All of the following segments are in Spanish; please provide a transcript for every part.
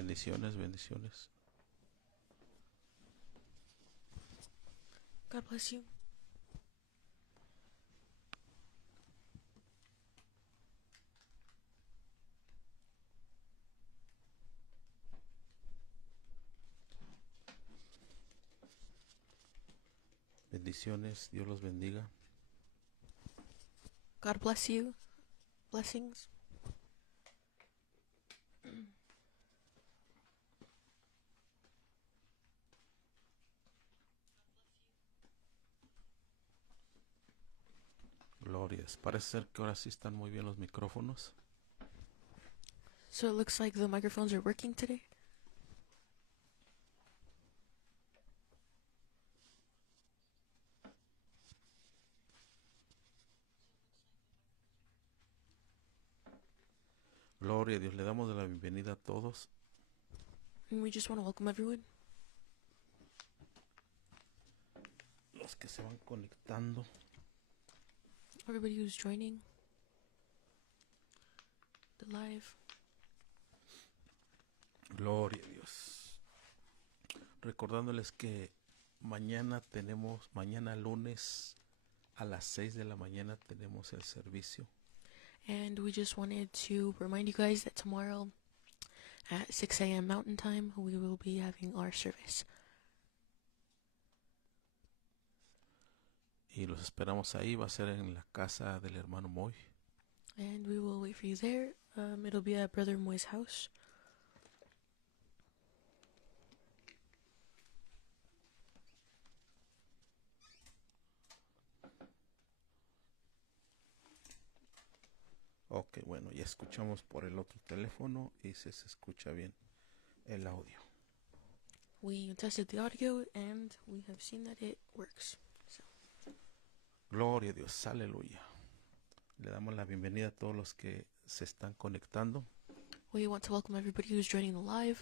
Bendiciones, bendiciones. God bless you. Bendiciones, Dios los bendiga. God bless you. Blessings. Glorias. Parece ser que ahora sí están muy bien los micrófonos. So it looks like the microphones are working today. Gloria a Dios. Le damos la bienvenida a todos. And we just want to welcome everyone. Los que se van conectando. Everybody who's joining the live. Gloria a Dios. Recordándoles que mañana lunes a las 6 de la mañana tenemos el servicio. And we just wanted to remind you guys that tomorrow at 6 a.m. Mountain Time, we will be having our service. Y los esperamos ahí. Va a ser en la casa del hermano Moy. And we will wait for you there. It'll be at Brother Moy's house. Ok, bueno, ya escuchamos por el otro teléfono y se escucha bien el audio. We tested the audio and we have seen that it works. Gloria a Dios, aleluya. Le damos la bienvenida a todos los que se están conectando. We want to welcome everybody who's joining the live.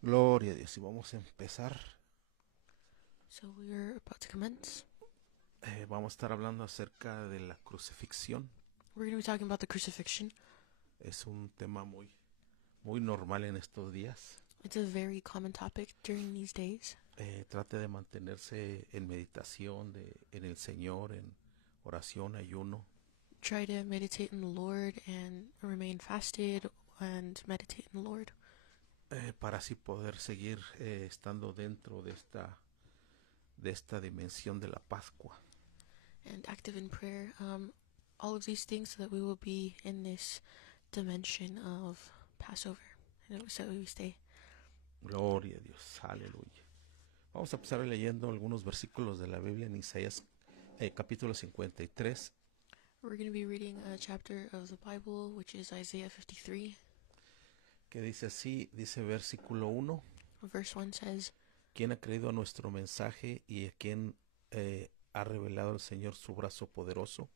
Gloria a Dios, y vamos a empezar. So we're about to commence. Vamos a estar hablando acerca de la crucifixión. We're going to be talking about the crucifixion. Es un tema muy normal en estos días. It's a very common topic during these days. Trate de mantenerse en meditación en el Señor, en oración, ayuno. Try to meditate in the Lord and remain fasted and meditate in the Lord. Para así poder seguir estando dentro de esta dimensión de la Pascua. And active in prayer. All of these things so that we will be in this dimension of Passover. And so we stay. Gloria a Dios, aleluya. Vamos a empezar leyendo algunos versículos de la Biblia en Isaías capítulo 53. We're going to be reading a chapter of the Bible, which is Isaiah 53. Que dice así, dice versículo 1. Verse 1 says, ¿Quién ha creído a nuestro mensaje y a quién ha revelado el Señor su brazo poderoso?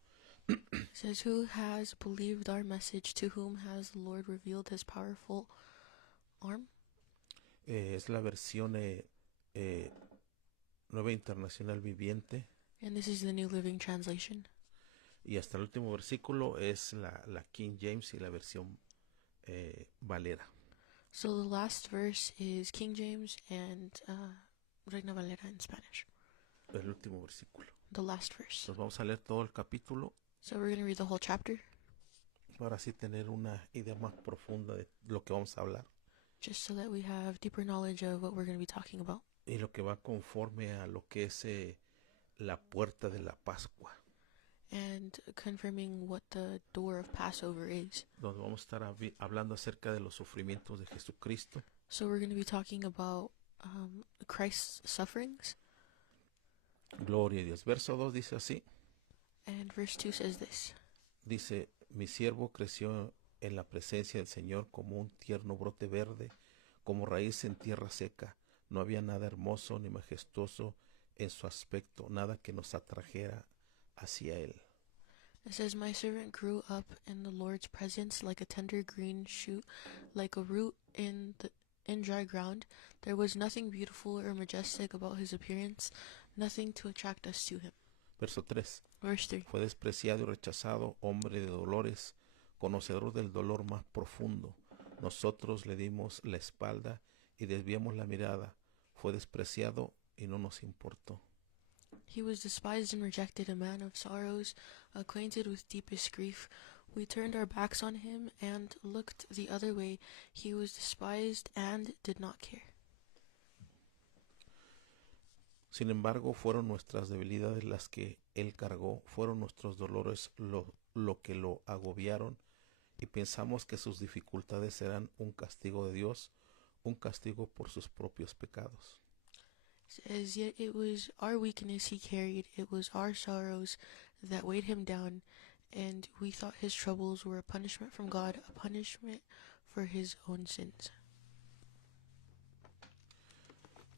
It says, who has believed our message? To whom has the Lord revealed his powerful arm? Es la versión Nueva Internacional Viviente. And this is the New Living Translation. Y hasta el último versículo es la King James y la versión Valera. So the last verse is King James and Reina Valera in Spanish. El último versículo. The last verse. Entonces vamos a leer todo el capítulo. So we're going to read the whole chapter. Para así tener una idea más profunda de lo que vamos a hablar. Just so that we have deeper knowledge of what we're going to be talking about. Y lo que va conforme a lo que es la puerta de la Pascua. And confirming what the door of Passover is. Donde vamos a estar hablando acerca de los sufrimientos de Jesucristo. So we're going to be talking about Christ's sufferings. Gloria a Dios. Verso 2 dice así. And verse 2 says this. Dice, mi siervo creció en la presencia del Señor como un tierno brote verde, como raíz en tierra seca. No había nada hermoso ni majestuoso en su aspecto, nada que nos atrajera hacia él. It says, my servant grew up in the Lord's presence like a tender green shoot, like a root in dry ground. There was nothing beautiful or majestic about his appearance, nothing to attract us to him. Verso 3. Verse 3. Fue despreciado y rechazado, hombre de dolores, conocedor del dolor más profundo. Nosotros le dimos la espalda y desviamos la mirada. Fue despreciado y no nos importó. He was despised and rejected, a man of sorrows, acquainted with deepest grief. We turned our backs on him and looked the other way. He was despised and did not care. Sin embargo, fueron nuestras debilidades las que él cargó, fueron nuestros dolores lo que lo agobiaron, y pensamos que sus dificultades eran un castigo de Dios, un castigo por sus propios pecados. Says, yet it was our weakness he carried, it was our sorrows that weighed him down, and we thought his troubles were a punishment from God, a punishment for his own sins.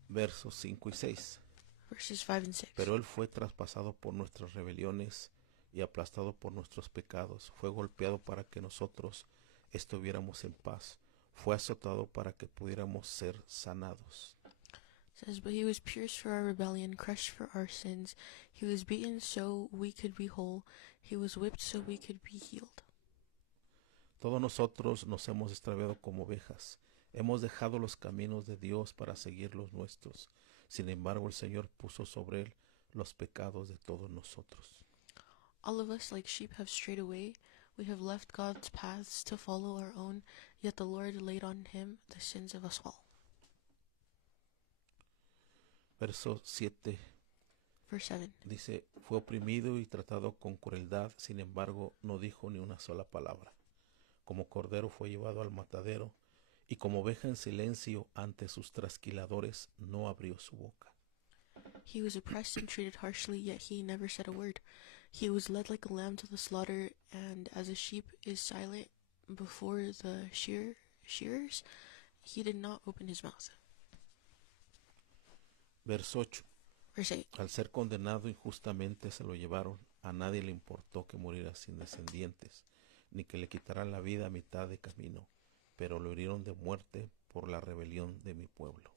Versos 5 y 6. Verses 5 and 6. Pero él fue traspasado por nuestras rebeliones y aplastado por nuestros pecados. Fue golpeado para que nosotros estuviéramos en paz. Fue azotado para que pudiéramos ser sanados. Says, but he was pierced for our rebellion, crushed for our sins. He was beaten so we could be whole. He was whipped so we could be healed. Todos nosotros nos hemos extraviado como ovejas. Hemos dejado los caminos de Dios para seguir los nuestros. Sin embargo, el Señor puso sobre él los pecados de todos nosotros. All of us, like sheep, have strayed away. We have left God's paths to follow our own, yet the Lord laid on him the sins of us all. Verso 7 Verse 7. dice, fue oprimido y tratado con crueldad, sin embargo, no dijo ni una sola palabra. Como cordero fue llevado al matadero, y como oveja en silencio ante sus trasquiladores, no abrió su boca. He was oppressed and treated harshly, yet he never said a word. He was led like a lamb to the slaughter, and as a sheep is silent before the shearers, he did not open his mouth. Verso 8. Verse 8. Al ser condenado injustamente se lo llevaron. A nadie le importó que muriera sin descendientes, ni que le quitaran la vida a mitad de camino, pero lo hirieron de muerte por la rebelión de mi pueblo.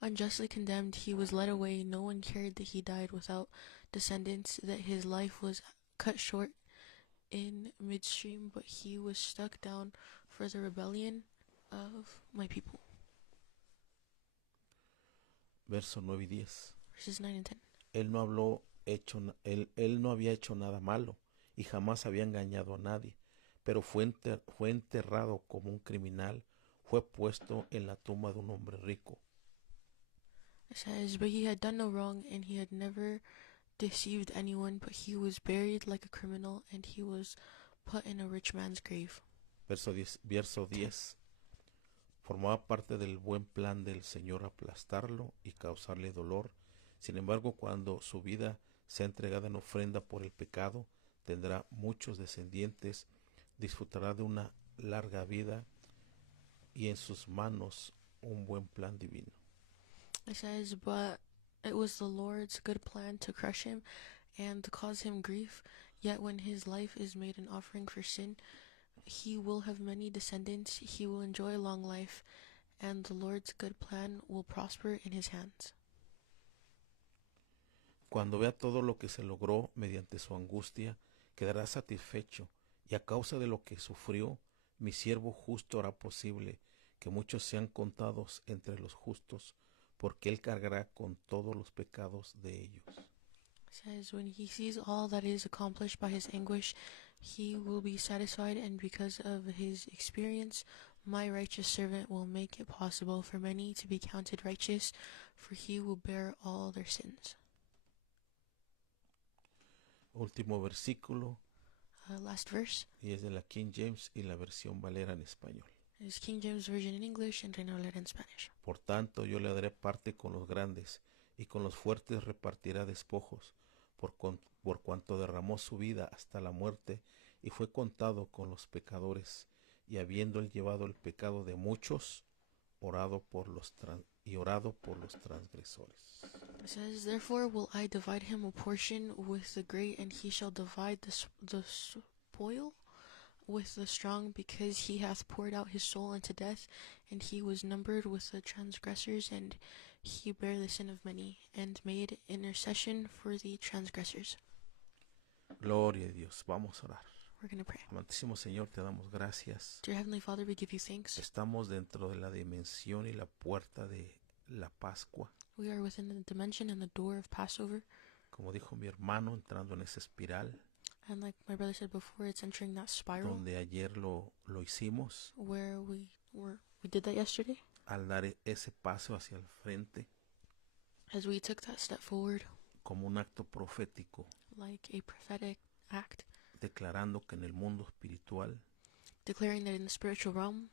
Unjustly condemned, he was led away. No one cared that he died without descendants, that his life was cut short in midstream, but he was struck down for the rebellion of my people. Verso 9 y 10. Verses 9 and 10. Él no había hecho nada malo y jamás había engañado a nadie, pero fue enterrado como un criminal, fue puesto en la tumba de un hombre rico. It says, but he had done no wrong, and he had never deceived anyone, but he was buried like a criminal, and he was put in a rich man's grave. Verso 10. Formaba parte del buen plan del Señor aplastarlo y causarle dolor. Sin embargo, cuando su vida sea entregada en ofrenda por el pecado, tendrá muchos descendientes, disfrutará de una larga vida y en sus manos un buen plan divino. It says, but it was the Lord's good plan to crush him and to cause him grief. Yet when his life is made an offering for sin, he will have many descendants, he will enjoy long life, and the Lord's good plan will prosper in his hands. Cuando vea todo lo que se logró mediante su angustia, quedará satisfecho, y a causa de lo que sufrió, mi siervo justo hará posible que muchos sean contados entre los justos, porque él cargará con todos los pecados de ellos. It says, when he sees all that is accomplished by his anguish, he will be satisfied, and because of his experience, my righteous servant will make it possible for many to be counted righteous, for he will bear all their sins. Último versículo, Last verse y es de la King James y la versión Valera en español. is King James Version in English and Reina Valera in Spanish. Por tanto, yo le daré parte con los grandes, y con los fuertes repartirá despojos, por cuanto derramó su vida hasta la muerte, y fue contado con los pecadores, y habiendo él llevado el pecado de muchos, orado por los transgresores. It says, therefore will I divide him a portion with the great, and he shall divide the spoil with the strong, because he hath poured out his soul unto death, and he was numbered with the transgressors, and He bare the sin of many and made intercession for the transgressors. Gloria a Dios. Vamos a orar. We're going to pray. Amantísimo Señor, te damos gracias. Dear Heavenly Father, we give you thanks. Estamos dentro de la dimensión y la puerta de la Pascua. We are within the dimension and the door of Passover. Como dijo mi hermano, entrando en esa espiral, And like my brother said before, it's entering that spiral donde ayer lo hicimos, where we did that yesterday. al dar ese paso hacia el frente, As we took that step forward, como un acto profético, like a prophetic act, declarando que en el mundo espiritual, declaring that in the spiritual realm,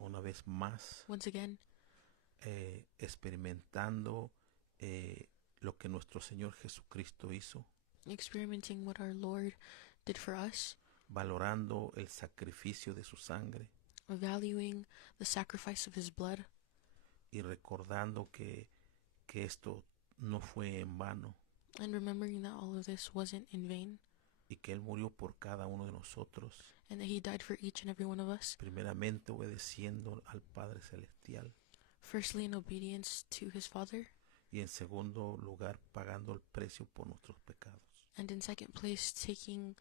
una vez más, once again, experimentando lo que nuestro Señor Jesucristo hizo, experimenting what our Lord did for us, valorando el sacrificio de su sangre valuing the sacrifice of His blood, y recordando que esto no fue en vano and remembering that all of this wasn't in vain, y que Él murió por cada uno de nosotros, and that He died for each and every one of us, primeramente obedeciendo al Padre Celestial firstly in obedience to His Father, y en segundo lugar pagando el precio por nuestros pecados. and in second place taking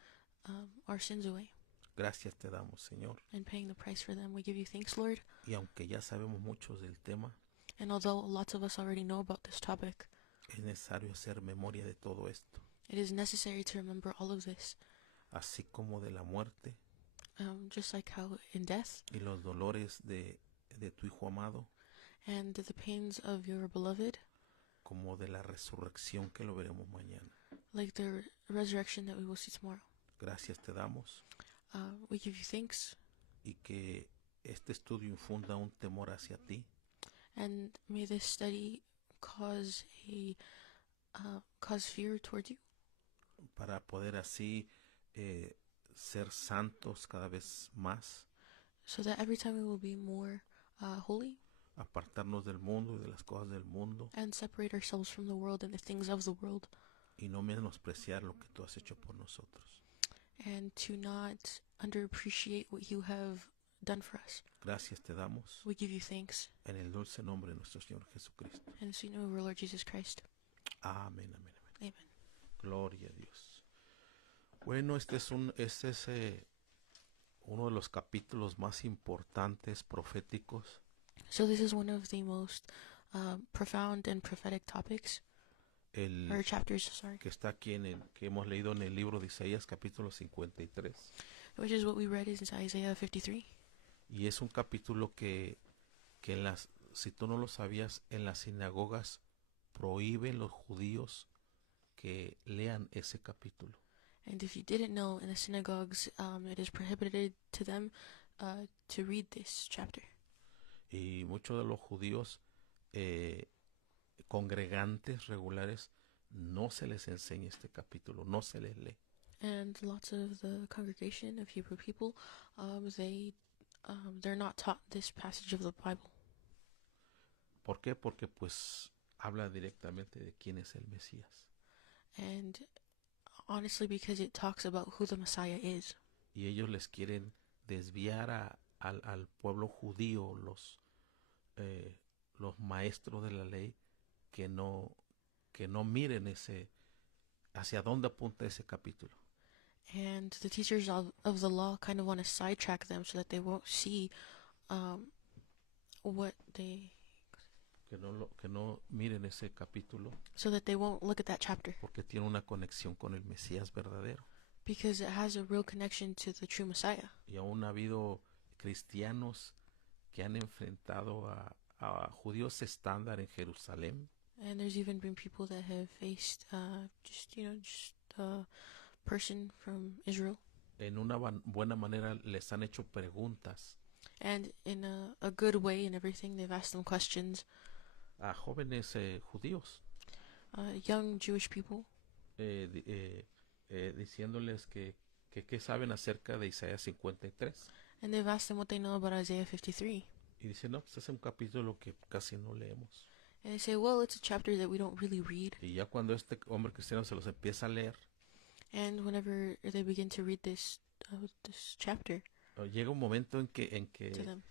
our sins away Gracias te damos, Señor, and paying the price for them. We give you thanks, Lord. y aunque ya sabemos muchos del tema, And although lots of us already know about this topic, es necesario hacer memoria de todo esto, it is necessary to remember all of this, así como de la muerte just like how in death y los dolores de tu Hijo amado, and the pains of your beloved, como de la resurrección que lo veremos mañana. like the resurrection that we will see tomorrow. Gracias te damos We give you thanks, y que este estudio infunda un temor hacia ti, and may this study cause fear towards you, para poder así ser santos cada vez más, so that every time we will be more holy apartarnos del mundo y de las cosas del mundo and separate ourselves from the world and the things of the world, y no menospreciar lo que tú has hecho por nosotros. and to not underappreciate what you have done for us. Gracias te damos We give you thanks en el dulce nombre de nuestro Señor Jesucristo. in the sweet name of our Lord Jesus Christ. Amén, amén, amén. Amen. Gloria a Dios. Bueno, este es uno de los capítulos más importantes proféticos So this is one of the most profound and prophetic topics, or chapters, sorry, que está aquí que hemos leído en el libro de Isaías capítulo 53. which is what we read in Isaiah 53. Y es un capítulo que si tú no lo sabías, en las sinagogas prohíben los judíos que lean ese capítulo. And if you didn't know, in the synagogues, it is prohibited to them to read this chapter. Y muchos de los judíos congregantes regulares no se les enseña este capítulo, no se les lee. And lots of the congregation of Hebrew people, they're not taught this passage of the Bible. ¿Por qué? Porque pues habla directamente de quién es el Mesías. And honestly, because it talks about who the Messiah is. Y ellos les quieren desviar al pueblo judío, los maestros de la ley, que no miren hacia dónde apunta ese capítulo. And the teachers of the law kind of want to sidetrack them so that they won't see que no miren ese capítulo, so that they won't look at that chapter, porque tiene una conexión con el Mesías verdadero. because it has a real connection to the true Messiah. Y aún ha habido cristianos que han enfrentado a judíos estándar en Jerusalén, And there's even been people that have faced just a person from Israel, en una buena manera les han hecho preguntas and in a good way and everything, they've asked them questions, a jóvenes judíos, young Jewish people, diciéndoles que qué saben acerca de Isaías 53. and they've asked them what they know about Isaiah 53. Y dicen, no, pues es un capítulo que casi no leemos. And they say, well, it's a chapter that we don't really read. Y ya cuando este hombre cristiano se los empieza a leer, And whenever they begin to read this chapter llega un momento en to them,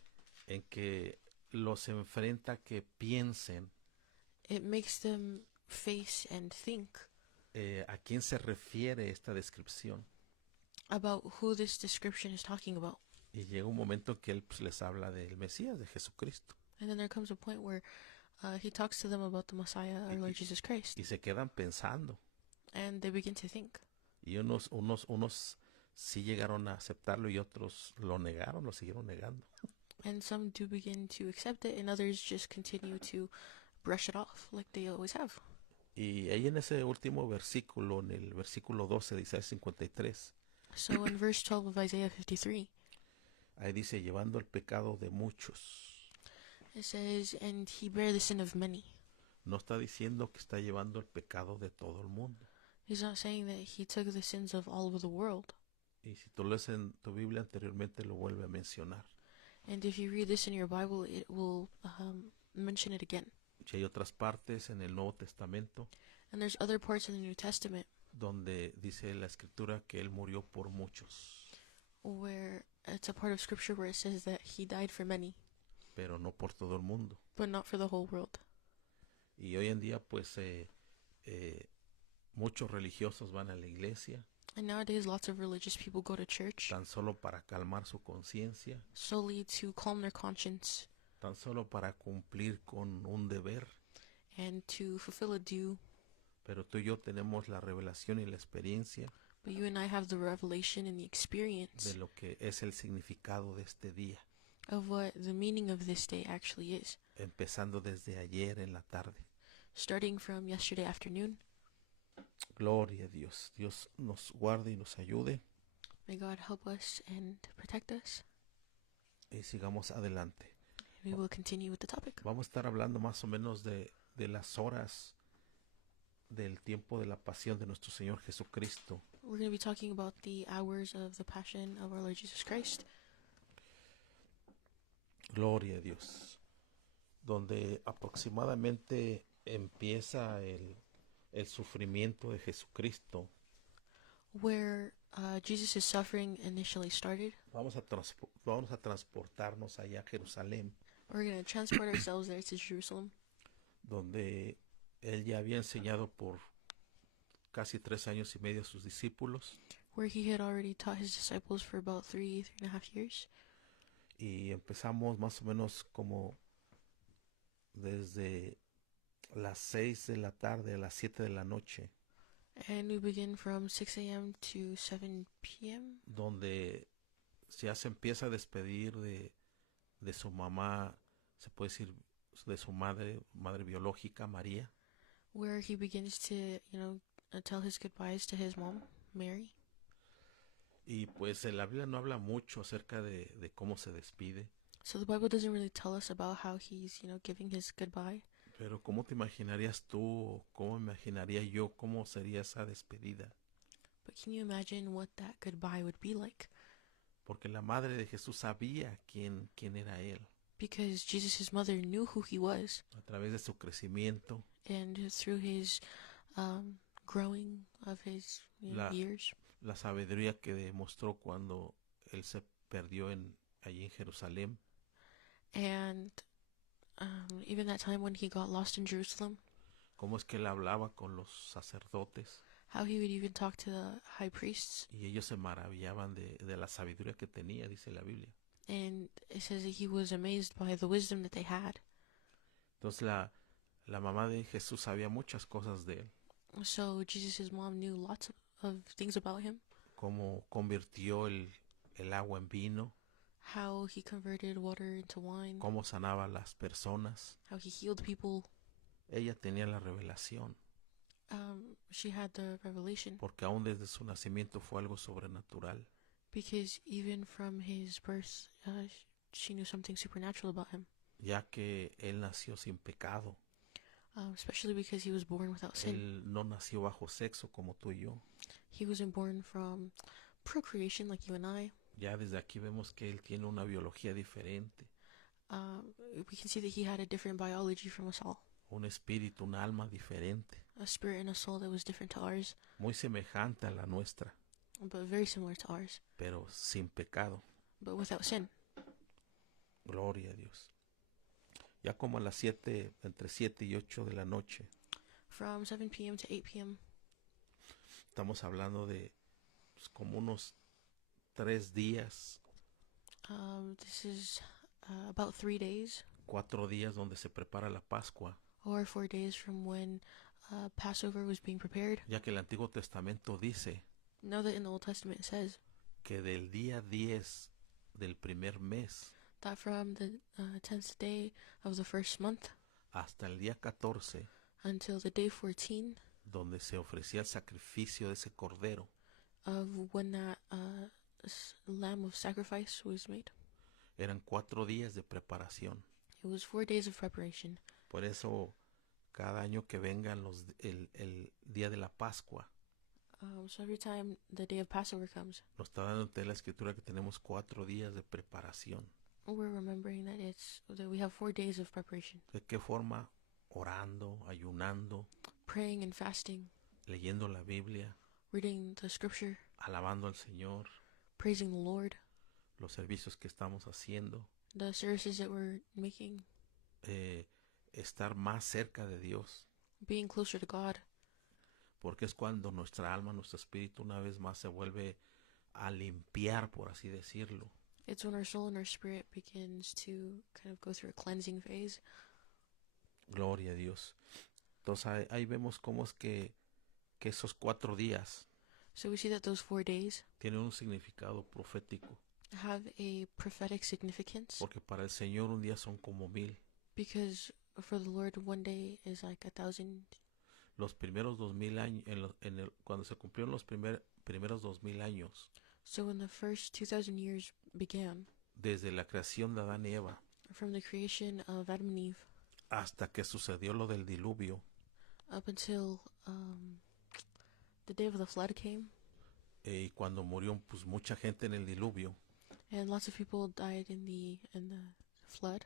que los enfrenta que piensen it makes them face and think ¿A quién se refiere esta descripción? about who this description is talking about. Y llega un momento que él pues, les habla del Mesías, de Jesucristo. And then there comes a point where he talks to them about the Messiah, our Lord Jesus Christ. Y se quedan pensando. And they begin to think. Y unos sí llegaron a aceptarlo y otros lo negaron, lo siguieron negando. And some do begin to accept it, and others just continue to brush it off like they always have. Y ahí en ese último versículo, en el versículo 12 de Isaías 53, So in verse 12 of Isaiah 53, ahí dice, llevando el pecado de muchos. it says, and he bare the sin of many. No está diciendo que está llevando el pecado de todo el mundo. He's not saying that he took the sins of all over the world. Y si tú lees en tu Biblia anteriormente lo vuelve a mencionar. And if you read this in your Bible, it will mention it again. Si hay otras partes en el Nuevo Testamento And there's other parts in the New Testament donde dice la escritura que él murió por muchos, where it's a part of Scripture where it says that he died for many, pero no por todo el mundo. but not for the whole world. Y hoy en día pues muchos religiosos van a la iglesia And nowadays, lots of religious people go to church tan solo para calmar su conciencia, solely to calm their conscience tan solo para cumplir con un deber. and to fulfill a due. Pero tú y yo tenemos la revelación y la experiencia But you and I have the revelation and the experience de lo que es el significado de este día, of what the meaning of this day actually is, empezando desde ayer en la tarde. starting from yesterday afternoon. Gloria a Dios. Dios nos guarde y nos ayude May God help us and protect us. y sigamos adelante. We will continue with the topic. Vamos a estar hablando más o menos de las horas del tiempo de la pasión de nuestro Señor Jesucristo. We're going to be talking about the hours of the passion of our Lord Jesus Christ, Gloria a Dios. Donde aproximadamente empieza el sufrimiento de Jesucristo. where Jesus' suffering initially started. Vamos a transportarnos allá a Jerusalén, We're going to transport ourselves there to Jerusalem, donde él ya había enseñado por casi 3 años y medio a sus discípulos, where he had already taught his disciples for about 3.5 years. y empezamos más o menos como desde las 6 de la tarde a las 7 de la noche, And we begin from 6 a.m. to 7 p.m., donde ya se empieza a despedir de su mamá, se puede decir de su madre biológica, María, where he begins to, tell his goodbyes to his mom, Mary. y pues en la Biblia no habla mucho acerca de cómo se despide, So the Bible doesn't really tell us about how he's, giving his goodbye. pero ¿cómo te imaginarías tú, o cómo imaginaría yo cómo sería esa despedida? But can you imagine what that goodbye would be like? Porque la madre de Jesús sabía quién era él, Because Jesus' mother knew who he was, a través de su crecimiento, and through his growing of his years, la sabiduría que demostró cuando él se perdió allí en Jerusalén, and even that time when he got lost in Jerusalem, cómo es que él hablaba con los sacerdotes how he would even talk to the high priests. y ellos se maravillaban de la sabiduría que tenía, dice la Biblia. And it says that he was amazed by the wisdom that they had. Entonces la mamá de Jesús sabía muchas cosas de él, So Jesus' mom knew lots of things about him. cómo convirtió el agua en vino, How he converted water into wine. cómo sanaba a las personas. How he healed people. Ella tenía la revelación, She had the revelation. porque aún desde su nacimiento fue algo sobrenatural. Because even from his birth, she knew something supernatural about him. Ya que él nació sin pecado. Especially because he was born without sin. Él no nació bajo sexo como tú y yo. He wasn't born from procreation like you and I. Ya desde aquí vemos que él tiene una biología diferente, We can see that he had a different biology from us all. un espíritu, un alma diferente, A spirit and a soul that was different to ours, muy semejante a la nuestra, but very similar to ours, pero sin pecado. but without sin. Gloria a Dios. Ya como a las 7, entre 7 y 8 de la noche, from 7 p.m. to 8 p.m. estamos hablando de pues, como unos 3 días, This is about 3 days 4 días donde se prepara la Pascua, or 4 days from when Passover was being prepared. ya que el Antiguo Testamento dice Know that in the Old Testament it says que del día 10 del primer mes that from the 10th day of the first month hasta el día 14, until the day 14 donde se ofrecía el sacrificio de ese cordero, of when that lamb of sacrifice was made, eran 4 días de preparación. it was 4 days of preparation. Por eso cada año que vengan el día de la Pascua, So every time the day of Passover comes, nos está dando la escritura que tenemos 4 días de preparación. we're remembering that we have 4 days of preparation. ¿De qué forma? Orando, ayunando, Praying and fasting, leyendo la Biblia, reading the scripture, alabando al Señor, praising the Lord, los servicios que estamos haciendo, the services that we're making, estar más cerca de Dios, being closer to God, porque es cuando nuestra alma, nuestro espíritu una vez más se vuelve a limpiar, por así decirlo. It's when our soul and our spirit begins to kind of go through a cleansing phase. Gloria a Dios. Entonces ahí vemos cómo es que esos 4 días So we see that those 4 days tienen un significado profético, have a prophetic significance, porque para el Señor un día son como 1000. because for the Lord 1 day is like 1,000. Los primeros 2000 años, cuando se cumplieron los primeros 2000 años, So when the first 2,000 years began, desde la creación de Adán y Eva from the creation of Adam and Eve hasta que sucedió lo del diluvio, up until the day of the flood came, y cuando murió pues mucha gente en el diluvio, and lots of people died in the flood,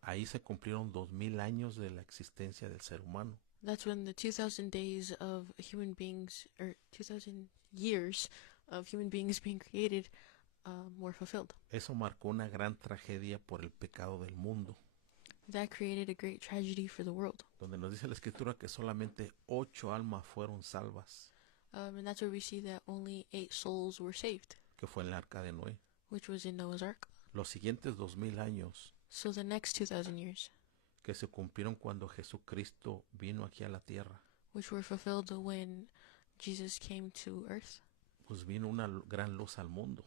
ahí se cumplieron 2000 años de la existencia del ser humano. that's when the 2,000 days of human beings, or 2,000 years of human beings being created, were fulfilled. Eso marcó una gran tragedia por el pecado del mundo, That created a great tragedy for the world. donde nos dice la escritura que solamente 8 almas fueron salvas, And that's where we see that only 8 souls were saved, que fue en la arca de Noé. which was in Noah's Ark. Los siguientes 2000 años So the next 2,000 years, que se cumplieron cuando Jesucristo vino aquí a la tierra, which were fulfilled when Jesus came to earth, pues vino una gran luz al mundo,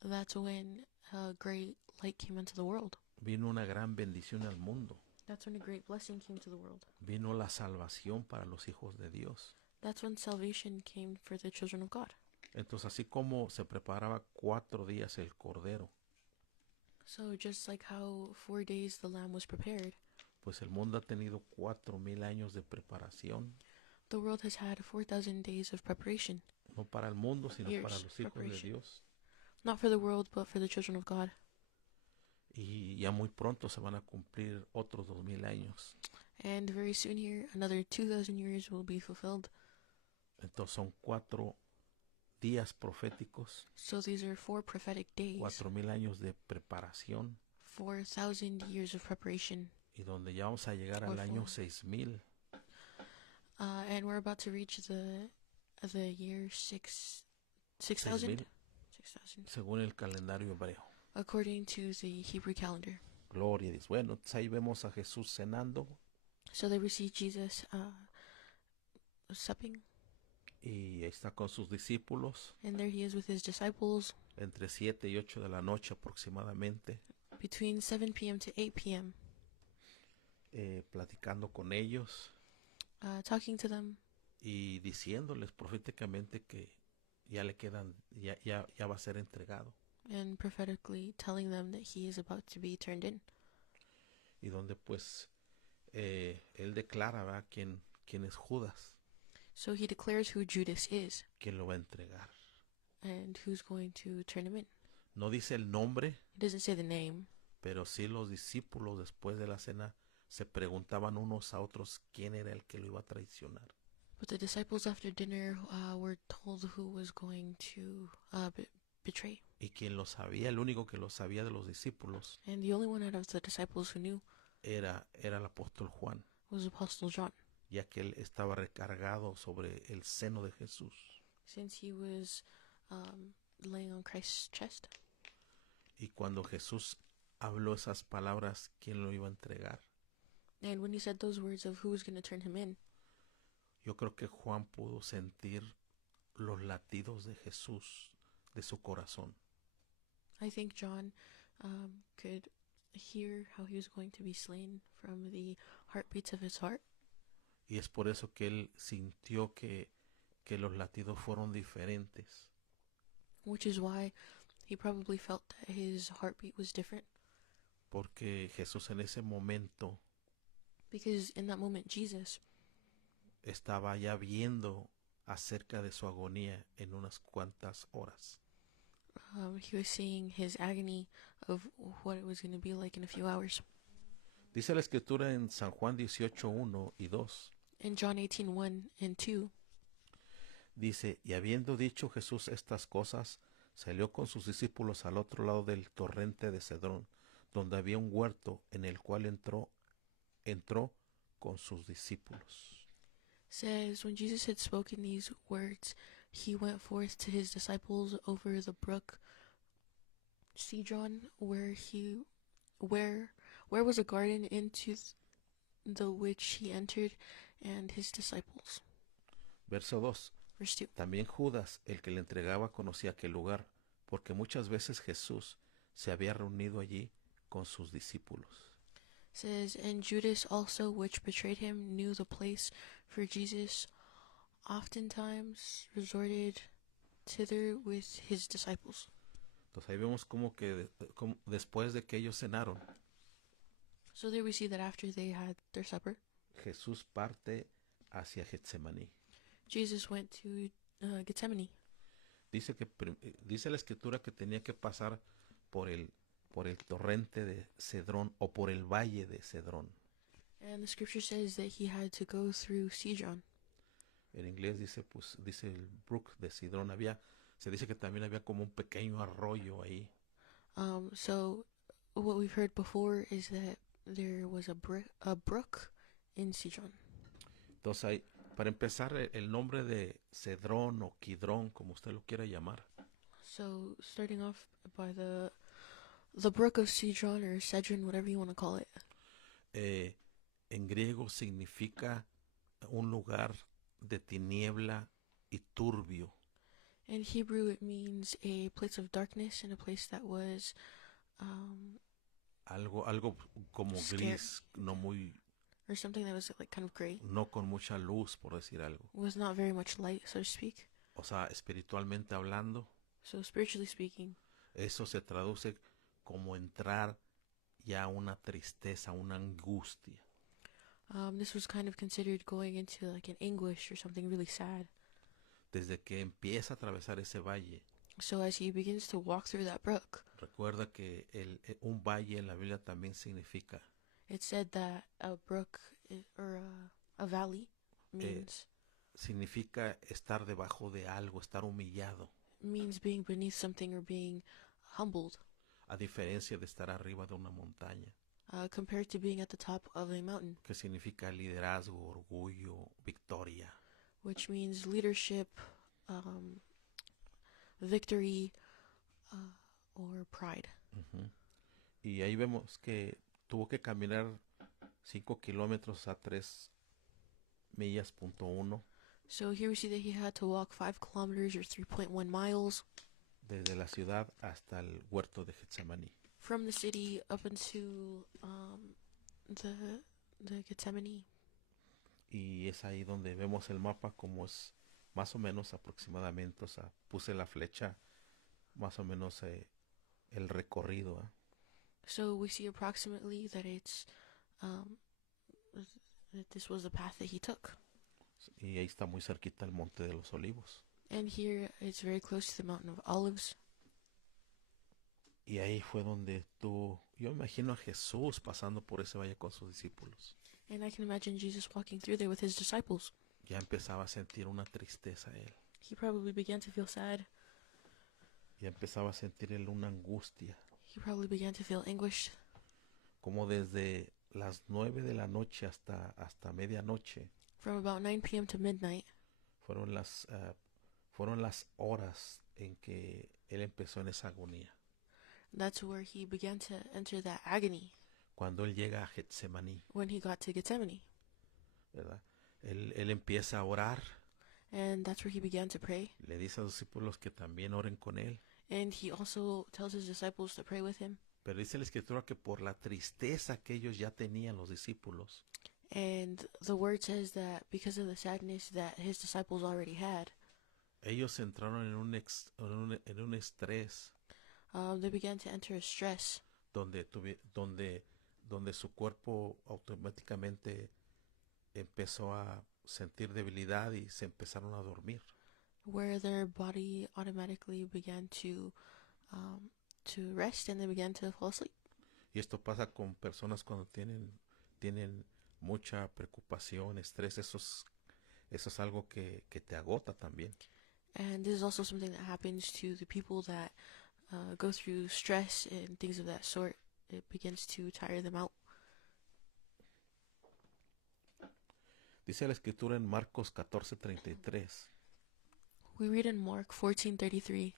that's when a great light came into the world. vino una gran bendición al mundo, That's when a great blessing came to the world. vino la salvación para los hijos de Dios. That's when salvation came for the children of God. Entonces, así como se preparaba 4 días el cordero, So just like how 4 days the lamb was prepared, pues el mundo ha tenido 4000 años de preparación, the world has had 4,000 days of preparation. no para el mundo, sino Years para los hijos de preparation. Dios. Not for the world, but for the children of God. Y ya muy pronto se van a cumplir otros 2000 años. And very soon here, another 2,000 years will be fulfilled. Entonces son 4 días proféticos, So these are 4 prophetic days, 4000 años de preparación, 4,000 years of preparation. y donde ya vamos a llegar al año 6000, And we're about to reach the year 6,000, 6000, 6,000, según el calendario hebreo. according to the Hebrew calendar. Gloria a Dios. Bueno, entonces ahí vemos a Jesús cenando, So there we see Jesus supping, y ahí está con sus discípulos and there he is with his disciples entre 7 y 8 de la noche aproximadamente, between 7 p.m. to 8 p.m., platicando con ellos talking to them y diciéndoles proféticamente que ya le quedan, ya va a ser entregado. and prophetically telling them that he is about to be turned in. Y donde pues él declara, ¿verdad?, quién es Judas, So he declares who Judas is quién lo va a entregar. and who's going to turn him in. No dice el nombre, He doesn't say the name, pero sí los discípulos después de la cena se preguntaban unos a otros quién era el que lo iba a traicionar. but the disciples after dinner were told who was going to betray. Y quien lo sabía, el único que lo sabía de los discípulos, And the only one out of the disciples who knew era el apóstol Juan, was Apostle John, ya que él estaba recargado sobre el seno de Jesús. since he was laying on Christ's chest. Y cuando Jesús habló esas palabras, ¿quién lo iba a entregar? And when he said those words of who was going to turn him in, Yo creo que Juan pudo sentir los latidos de Jesús, de su corazón. I think John could hear how he was going to be slain from the heartbeats of his heart. Y es por eso que él sintió que los latidos fueron diferentes. Which is why he probably felt that his heartbeat was different. Porque Jesús en ese momento Because in that moment, Jesus estaba ya viendo acerca de su agonía en unas cuantas horas. he was seeing his agony of what it was going to be like in a few hours. Dice la escritura en San Juan 18:1 y 2. In John 18:1 and 2, Dice, y habiendo dicho Jesús estas cosas, salió con sus discípulos al otro lado del torrente de Cedrón, donde había un huerto en el cual entró con sus discípulos. says, when Jesus had spoken these words, he went forth to his disciples over the brook Cedron, where was a garden into the which he entered, and his disciples. Verso 2. Verse 2. También Judas, el que le entregaba, conocía aquel lugar, porque muchas veces Jesús se había reunido allí con sus discípulos. Says, and Judas also, which betrayed him, knew the place, for Jesus oftentimes resorted thither with his disciples. Entonces ahí vemos como después de que ellos cenaron, So there we see that after they had their supper, Jesús parte hacia Getsemaní. Jesus went to Gethsemane. Dice la escritura que tenía que pasar por el torrente de Cedrón o por el valle de Cedrón. And the scripture says that he had to go through Cedron. En inglés dice el brook de Cedrón. Se dice que también había como un pequeño arroyo ahí. So what we've heard before is that there was a brook in Cedron. Entonces ahí, para empezar, el nombre de Cedrón o Kidrón, como usted lo quiera llamar, So starting off by the brook of Cedron or Cedron, whatever you want to call it. En griego significa un lugar de tiniebla y turbio. In Hebrew, it means a place of darkness and a place that was Algo como gris, no muy, or something that was like kind of gray. no con mucha luz, por decir algo. Was not very much light, so to speak. O sea, espiritualmente hablando, So spiritually speaking, eso se traduce como entrar ya a una tristeza, una angustia. this was kind of considered going into like an anguish or something really sad. Desde que empieza a atravesar ese valle, So as he begins to walk through that brook, recuerda que un valle en la Biblia también significa it said that a brook or a valley significa estar debajo de algo, estar humillado, means being beneath something or being humbled, a diferencia de estar arriba de una montaña, compared to being at the top of a mountain, que significa liderazgo, orgullo, victoria. which means leadership, victory, or pride. Uh-huh. Y ahí vemos que tuvo que caminar 5 kilómetros a 3 millas.1 So here we see that he had to walk 5 kilometers or 3.1 miles desde la ciudad hasta el huerto de Getsemaní. from the city up into the Gethsemane. Y es ahí donde vemos el mapa como es más o menos aproximadamente, o sea, puse la flecha más o menos el recorrido. So we see approximately that it's that this was the path that he took. Y ahí está muy cerquita el Monte de los Olivos. And here it's very close to the Mountain of Olives. Y ahí fue donde yo imagino a Jesús pasando por ese valle con sus discípulos. And I can imagine Jesus walking through there with his disciples. Ya empezaba a sentir una tristeza él. He probably began to feel sad. Ya empezaba a sentir él una angustia. He probably began to feel anguished. Como desde las 9 de la noche hasta medianoche from about 9 p.m. to midnight. fueron fueron las horas en que él empezó en esa agonía. That's where he began to enter that agony Cuando él llega a Getsemaní, when he got to Gethsemane. ¿verdad? Él empieza a orar, And that's where he began to pray. le dice a los discípulos que también oren con él. And he also tells his disciples to pray with him. Pero dice la escritura que por la tristeza que ellos ya tenían los discípulos, And the word says that because of the sadness that his disciples already had, ellos entraron en un estrés they began to enter a stress donde su cuerpo automáticamente empezó a sentir debilidad y se empezaron a dormir. where their body automatically began to rest and they began to fall asleep. Y esto pasa con personas cuando tienen mucha preocupación, estrés. Eso es algo que te agota también. And this is also something that happens to the people that go through stress and things of that sort. It begins to tire them out. Dice la escritura en Marcos 14:33. We read in Mark 14:33.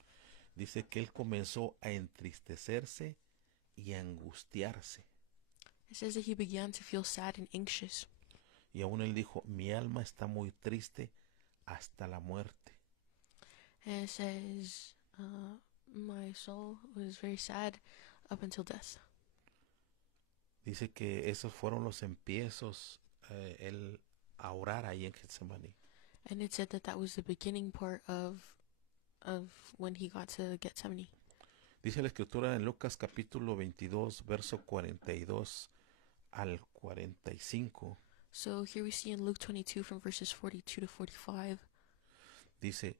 Dice que él comenzó a entristecerse y a angustiarse. It says that he began to feel sad and anxious. Y aún él dijo, mi alma está muy triste hasta la muerte. And it says, my soul was very sad up until death. Dice que esos fueron los empiezos, él a orar ahí en Getsemaní. And it said that that was the beginning part of when he got to Gethsemane. Dice la escritura en Lucas capítulo 22, verso 42 al 45. So here we see in Luke 22 from verses 42 to 45. Dice,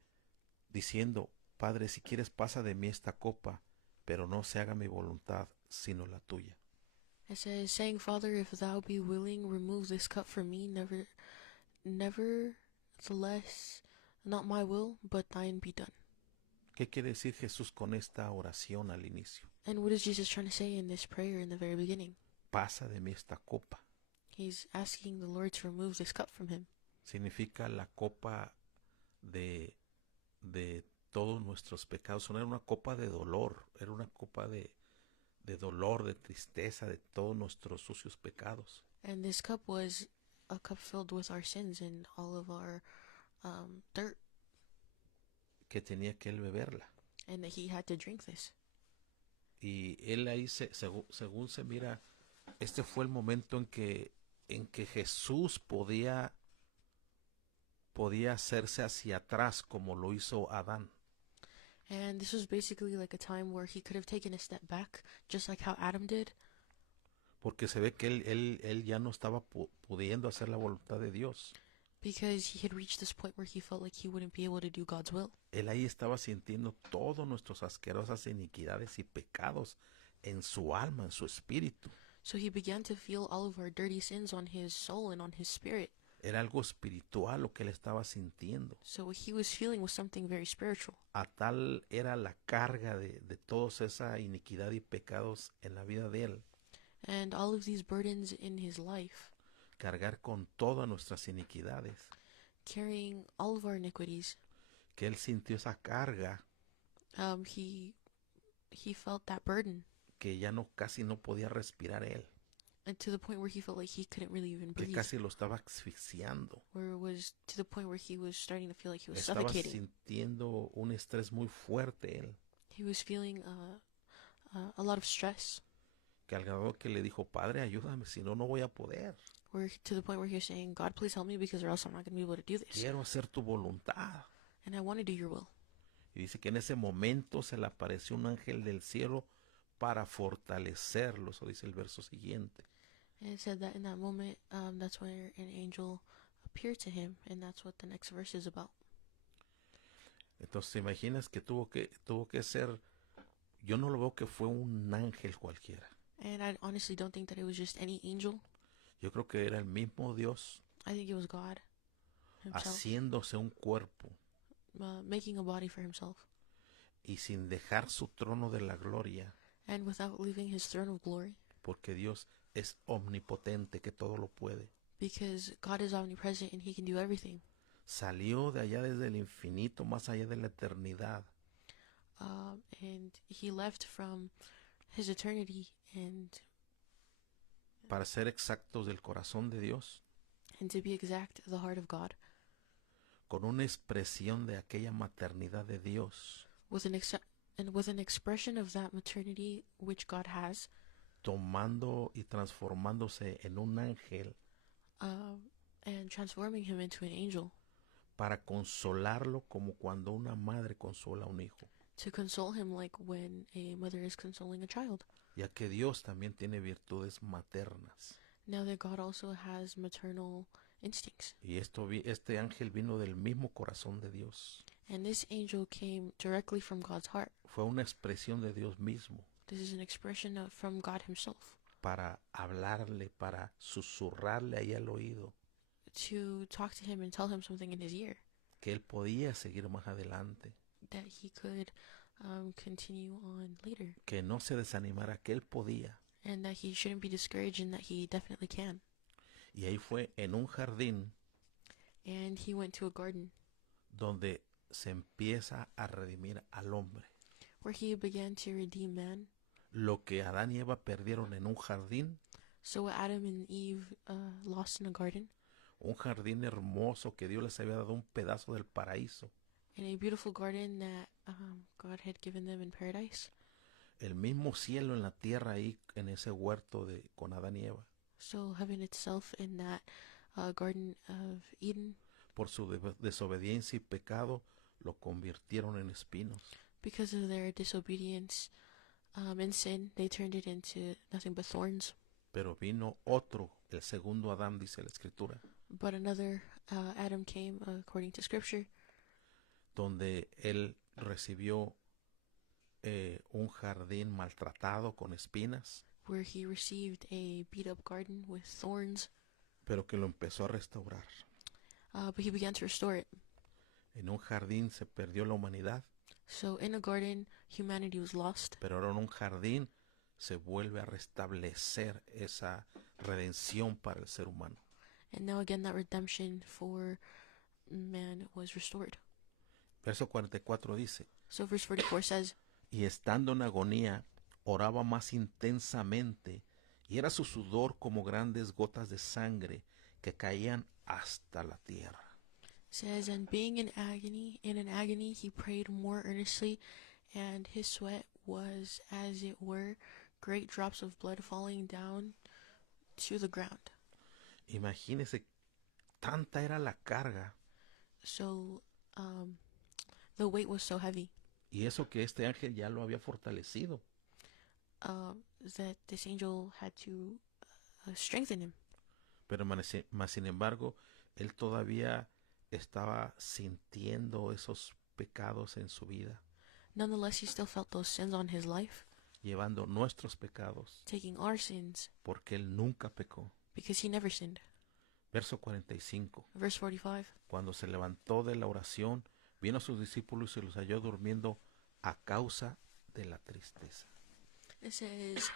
diciendo, Padre, si quieres pasa de mí esta copa, pero no se haga mi voluntad, sino la tuya. It says, saying, Father, if thou be willing, remove this cup from me. Nevertheless, not my will, but thine be done. ¿Qué quiere decir Jesús con esta oración al inicio? And what is Jesus trying to say in this prayer in the very beginning? Pasa de mí esta copa. He's asking the Lord to remove this cup from him. Significa la copa de todos nuestros pecados. No era una copa de dolor, era una copa de dolor, de tristeza, de todos nuestros sucios pecados. And this cup was a cup filled with our sins and all of our dirt. Que tenía que él beberla. And that he had to drink this. Y él ahí, según se mira, este fue el momento en que Jesús podía hacerse hacia atrás como lo hizo Adán. And this was basically like a time where he could have taken a step back, just like how Adam did. Porque se ve que él ya no estaba pudiendo hacer la voluntad de Dios. Because he had reached this point where he felt like he wouldn't be able to do God's will. Él ahí estaba sintiendo todas nuestras asquerosas iniquidades y pecados en su alma, en su espíritu. So he began to feel all of our dirty sins on his soul and on his spirit. Era algo espiritual lo que él estaba sintiendo. So what he was feeling was something very spiritual. A tal era la carga de toda esa iniquidad y pecados en la vida de él. And all of these burdens in his life. Cargar con todas nuestras iniquidades. Carrying all of our iniquities. Que él sintió esa carga. He felt that burden. Que ya casi no podía respirar él. And to the point where he felt like he couldn't really even breathe. Que casi lo estaba asfixiando. Where it was to the point where he was starting to feel like he was estaba suffocating. Sintiendo un estrés muy fuerte él. He was feeling a lot of stress. Que al grado que le dijo, Padre, ayúdame, si no, no voy a poder. Where to the point where he was saying, God, please help me because or else I'm not going to be able to do this. Quiero hacer tu voluntad. And I want to do your will. Y dice que en ese momento se le apareció un ángel del cielo para fortalecerlo. Eso dice el verso siguiente. And it said that in that moment, that's where an angel appeared to him, and that's what the next verse is about. Entonces, ¿te imaginas que tuvo que ser? Yo no lo veo que fue un ángel cualquiera. And I honestly don't think that it was just any angel. Yo creo que era el mismo Dios. I think it was God himself. Haciéndose un cuerpo. Making a body for himself. Y sin dejar su trono de la gloria. And without leaving his throne of glory. Porque Dios es omnipotente, que todo lo puede. because God is omnipresent and he can do everything. Salió de allá desde el infinito, más allá de la eternidad, And he left from his eternity para ser exactos del corazón de Dios, and to be exact, the heart of God, con una expresión de aquella maternidad de Dios, with an expression of that maternity which God has, tomando y transformándose en un ángel and transforming him into an angel para consolarlo como cuando una madre consola a un hijo, to console him like when a mother is consoling a child. ya que Dios también tiene virtudes maternas. Now that God also has maternal instincts. Y este ángel vino del mismo corazón de Dios. And this angel came directly from God's heart. Fue una expresión de Dios mismo This is an expression from God himself para hablarle, para susurrarle ahí al oído to talk to him and tell him something in his ear, que él podía seguir más adelante, that he could continue on later, que no se desanimara, que él podía. and that he shouldn't be discouraged and that he definitely can. Y ahí fue en un jardín And he went to a garden donde se empieza a redimir al hombre. where he began to redeem man. Lo que Adán y Eva perdieron en un jardín, So what Adam and Eve lost in a garden, un jardín hermoso que Dios les había dado, un pedazo del paraíso, in a beautiful garden that God had given them in paradise. el mismo cielo en la tierra ahí en ese huerto con Adán y Eva, So heaven itself in that Garden of Eden, por su desobediencia y pecado, lo convirtieron en espinos. because of their disobedience and sin, they turned it into nothing but thorns. Pero vino otro, el segundo Adán, dice la Escritura, But another Adam came, according to Scripture, donde él recibió un jardín maltratado con espinas, where he received a beat-up garden with thorns, pero que lo empezó a restaurar. but he began to restore it. En un jardín se perdió la humanidad, So in a garden, humanity was lost, pero ahora en un jardín se vuelve a restablecer esa redención para el ser humano. and now again that redemption for man was restored. Verso 44 dice, So verse 44 says, y estando en agonía, oraba más intensamente, y era su sudor como grandes gotas de sangre que caían hasta la tierra. says, and being in an agony, he prayed more earnestly, and his sweat was, as it were, great drops of blood falling down to the ground. Imagínese, tanta era la carga, So, the weight was so heavy y eso que este ángel ya lo había fortalecido. that this angel had to strengthen him. Pero más sin embargo, él todavía estaba sintiendo esos pecados en su vida, Nonetheless, he still felt those sins on his life, llevando nuestros pecados, taking our sins, porque él nunca pecó. because he never sinned. Verso 45. Verse 45, Cuando se levantó de la oración, vino a sus discípulos y los halló durmiendo a causa de la tristeza. it says,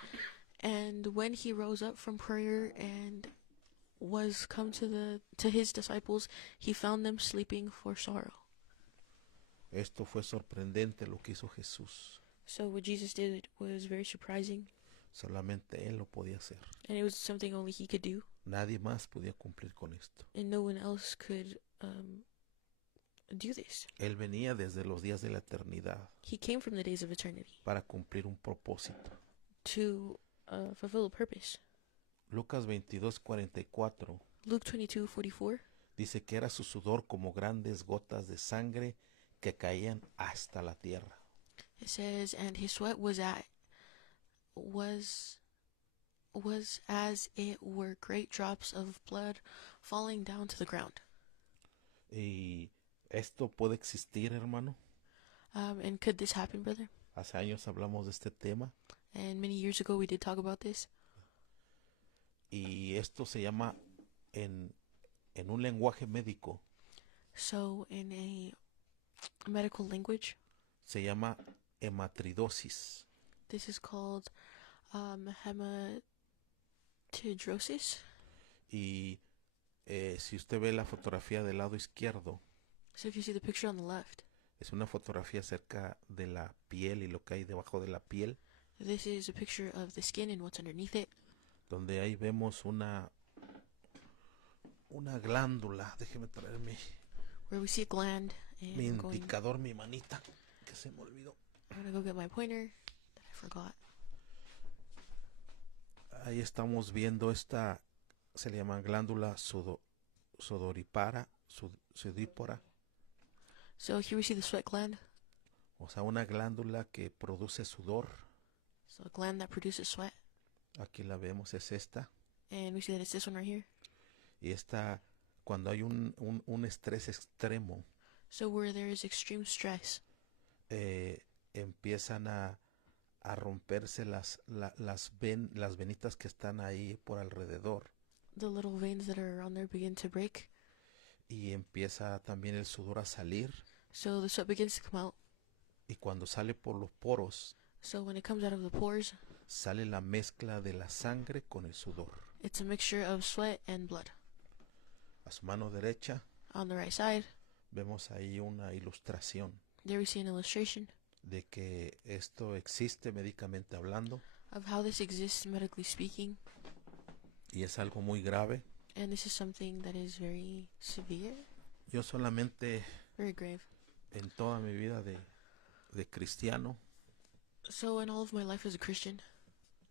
and when he rose up from prayer and was come to his disciples, he found them sleeping for sorrow. Esto fue sorprendente lo que hizo Jesús. So what Jesus did was very surprising, Solamente él lo podía hacer. and it was something only he could do, Nadie más podía cumplir con esto. and no one else could do this. Él venía desde los días de la eternidad He came from the days of eternity para cumplir un propósito. to fulfill a purpose. Lucas 22:44 Luke 22:44 dice que era su sudor como grandes gotas de sangre que caían hasta la tierra. it says, and his sweat was as it were great drops of blood falling down to the ground. Y esto puede existir, hermano. And could this happen, brother? Hace años hablamos de este tema And many years ago we did talk about this. y esto se llama en un lenguaje médico, So in a medical language, se llama hematridosis. this is called to Drosis. Y si usted ve la fotografía del lado izquierdo, So if you see the picture on the left, es una fotografía acerca de la piel y lo que hay debajo de la piel, this is a picture of the skin and what's underneath it, donde ahí vemos una glándula. Déjeme traer where we see a gland. And mi I'm going, indicador, mi manita, que se me olvidó. I'm gonna go get my pointer that I forgot. Ahí estamos viendo esta, se le llama glándula sudoripara, sudípora, So here we see the sweat gland. o sea, una glándula que produce sudor. So a gland that produces sweat. Aquí la vemos, es esta. And we see that it's this one right here. Y esta, cuando hay un estrés extremo, So where there is extreme stress, empiezan a romperse las venitas que están ahí por alrededor. the little veins that are on there begin to break. Y empieza también el sudor a salir. So the sweat begins to come out. Y cuando sale por los poros, So when it comes out of the pores, sale la mezcla de la sangre con el sudor. it's a mixture of sweat and blood. A su mano derecha On the right side, vemos ahí una ilustración there we see an illustration de que esto existe médicamente hablando of how this exists medically speaking. y es algo muy grave. And this is something that is very severe, Yo solamente very grave. en toda mi vida de cristiano, So in all of my life as a Christian,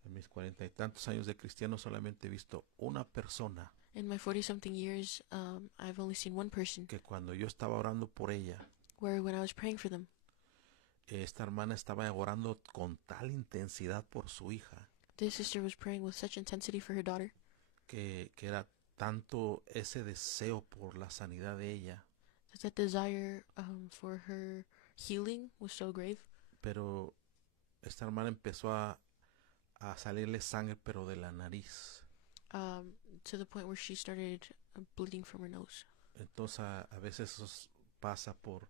en mis 40 y tantos años de cristiano, solamente he visto una persona in my 40-something years, I've only seen one person que cuando yo estaba orando por ella, where when I was praying for them, esta hermana estaba orando con tal intensidad por su hija, this sister was praying with such intensity for her daughter, que era tanto ese deseo por la sanidad de ella, that desire for her healing was so grave. pero esta hermana empezó a salirle sangre, pero de la nariz. To the point where she started bleeding from her nose. Entonces a veces eso pasa por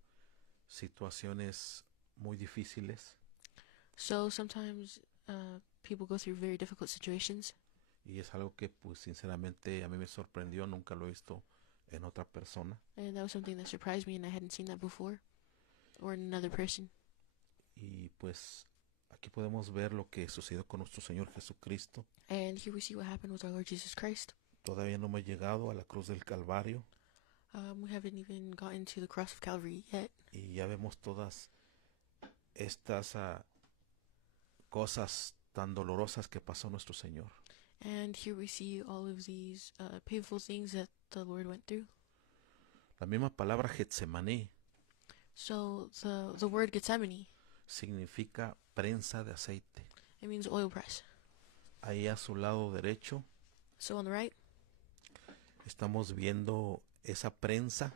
situaciones muy difíciles So sometimes people go through very difficult situations, y es algo que pues sinceramente a mí me sorprendió, nunca lo he visto en otra persona. and that was something that surprised me, and I hadn't seen that before or in another person. Y pues aquí podemos ver lo que sucedió con nuestro Señor Jesucristo. And here we see what happened with our Lord Jesus Christ. Todavía no hemos llegado a la cruz del Calvario We haven't even gotten to the cross of Calvary yet, y ya vemos todas estas cosas tan dolorosas que pasó nuestro Señor. and here we see all of these painful things that the Lord went through. La misma palabra Getsemaní So the word Gethsemane, significa prensa de aceite. it means oil press. Ahí a su lado derecho So on the right, estamos viendo esa prensa.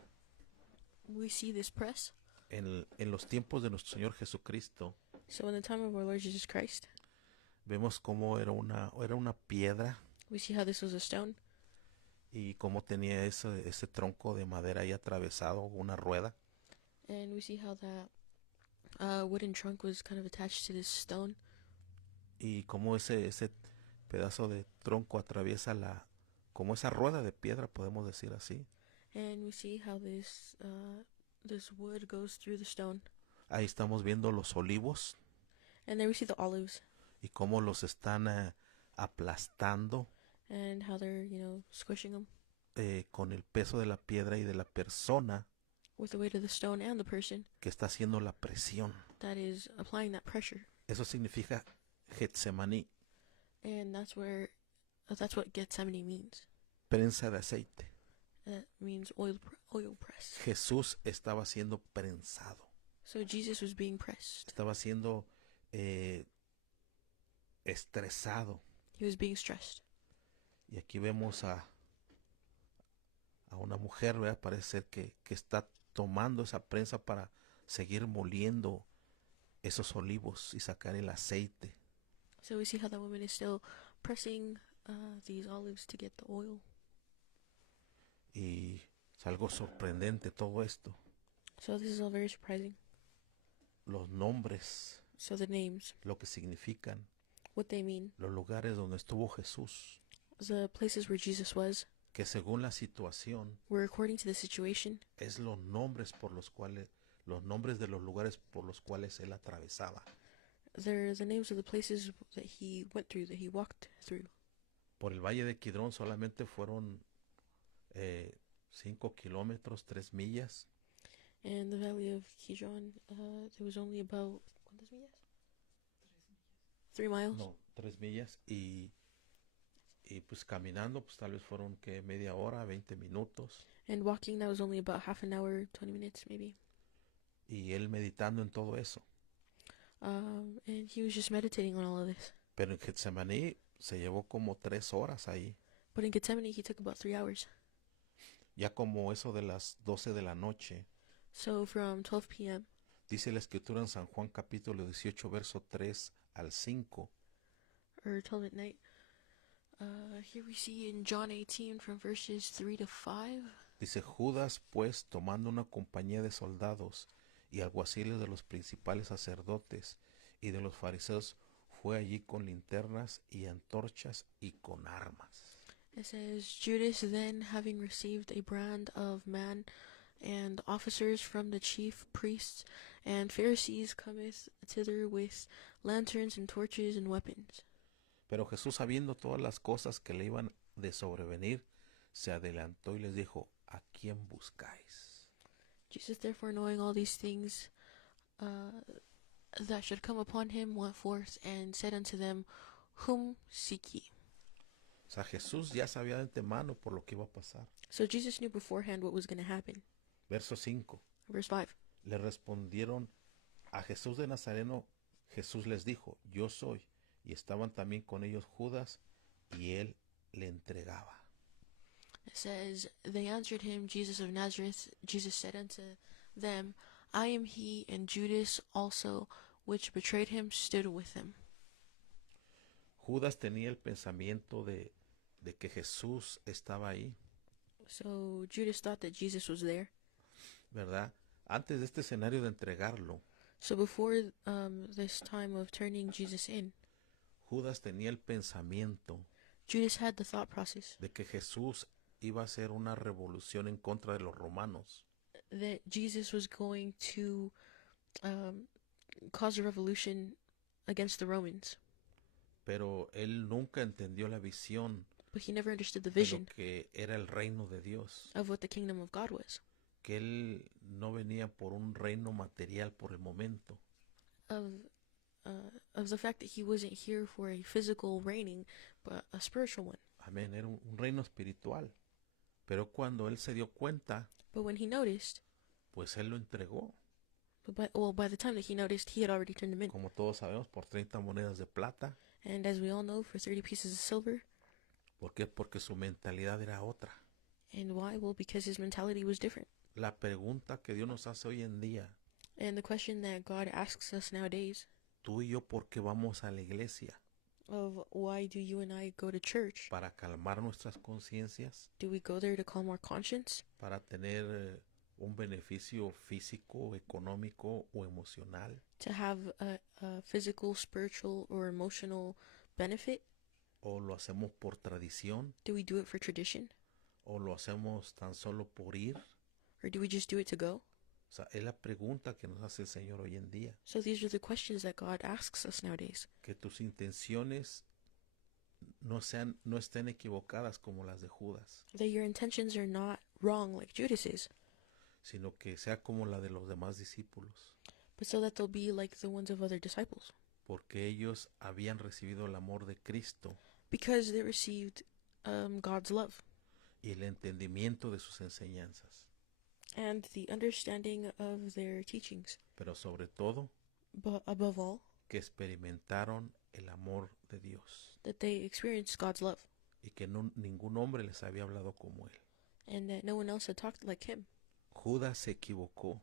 we see this press. En los tiempos de nuestro Señor Jesucristo So in the time of our Lord Jesus Christ, vemos cómo era una piedra we see how this was a stone, y cómo tenía ese tronco de madera ahí atravesado, una rueda. and we see how that wooden trunk was kind of attached to this stone, Y cómo ese pedazo de tronco atraviesa como esa rueda de piedra, podemos decir así. and we see how this wood goes through the stone, Ahí estamos viendo los olivos and there we see the olives y cómo los están aplastando and how they're squishing them con el peso de la piedra y de la persona with the weight of the stone and the person que está haciendo la presión. that is applying that pressure, Eso significa Getsemaní, and that's what Gethsemane means. prensa de aceite. That means oil press. Jesús estaba siendo prensado, So Jesus was being pressed. estaba siendo estresado. He was being stressed. Y aquí vemos a una mujer, ¿verdad? Parece ser que está tomando esa prensa para seguir moliendo esos olivos y sacar el aceite. So we see how that woman is still pressing these olives to get the oil. Y es algo sorprendente todo esto. So this is all very surprising. Los nombres, So the names, lo que significan, what they mean, los lugares donde estuvo Jesús. The places where Jesus was que según la situación were according to the situation. es los nombres por los nombres de los lugares por los cuales él atravesaba. They're the names of the places that he went through, that he walked through. Por el valle de Kidrón solamente fueron 5 kilómetros, 3 millas. In the valley of Kidron, there was only about, ¿cuántas millas? 3 miles. No, 3 millas. Y pues caminando, pues tal vez fueron que media hora, 20 minutos. And walking, that was only about half an hour, 20 minutes maybe. Y él meditando en todo eso. And he was just meditating on all of this. Pero en Getsemaní se llevó como 3 horas ahí. But in Gethsemane, he took about 3 hours. Ya como eso de las 12 de la noche. So from 12 p.m., Dice la escritura en San Juan capítulo 18, verso 3 al 5. or 12 at night, here we see in John 18 from verses 3 to 5. Dice, Judas pues, tomando una compañía de soldados y alguaciles de los principales sacerdotes y de los fariseos, fue allí con linternas y antorchas y con armas. It says, Judas then, having received a brand of man and officers from the chief priests and Pharisees, cometh thither with lanterns and torches and weapons. Pero Jesús, sabiendo todas las cosas que le iban de sobrevenir, se adelantó y les dijo, ¿a quién buscáis? Jesus, therefore, knowing all these things that should come upon him, went forth and said unto them, Whom seek ye? O sea, Jesús ya sabía de antemano por lo que iba a pasar. So Jesus knew beforehand what was going to happen. Verso 5. Verse 5. Le respondieron a Jesús de Nazareno. Jesús les dijo, yo soy. Y estaban también con ellos Judas, y él le entregaba. It says, They answered him, Jesus of Nazareth. Jesus said unto them, I am he, and Judas also, which betrayed him, stood with him. Judas tenía el pensamiento de que Jesús estaba ahí, So Judas thought that Jesus was there. ¿verdad? Antes de este escenario de entregarlo, So before this time of turning Jesus in, Judas tenía el pensamiento Judas had the thought process de que Jesús iba a hacer una revolución en contra de los romanos. that Jesus was going to cause a revolution against the Romans. Pero él nunca entendió la visión But he never understood the de lo vision que era el reino de Dios. of what the kingdom of God was. Que él no venía por un reino material por el momento, Of the fact that he wasn't here for a physical reigning, but a spiritual one. amén, era un reino espiritual. Pero cuando él se dio cuenta, But when he noticed, pues él lo entregó, by the time that he noticed, he had already turned him in. como todos sabemos, por 30 monedas de plata. And as we all know, for 30 pieces of silver. ¿Por qué? Porque su mentalidad era otra. And why? Well, because his mentality was different. La pregunta que Dios nos hace hoy en día, And the question that God asks us nowadays tú y yo, ¿por qué vamos a la iglesia? of why do you and I go to church? ¿Para calmar nuestras conciencias? Do we go there to calm our conscience? ¿Para tener un beneficio físico, económico o emocional? To have a physical, spiritual, or emotional benefit? ¿O lo hacemos por tradición? Do we do it for tradition? ¿O lo hacemos tan solo por ir? Or do we just do it to go? O sea, es la pregunta que nos hace el Señor hoy en día. So these are the questions that God asks us nowadays. Que tus intenciones no estén equivocadas como las de Judas, That your intentions are not wrong like Judas's, sino que sea como la de los demás discípulos, but so that they'll be like the ones of other disciples. porque ellos habían recibido el amor de Cristo Because they received God's love y el entendimiento de sus enseñanzas, and the understanding of their teachings. pero sobre todo But above all, que experimentaron el amor de Dios that they experienced God's love y que ningún hombre les había hablado como él. and that no one else had talked like him. Judas se equivocó,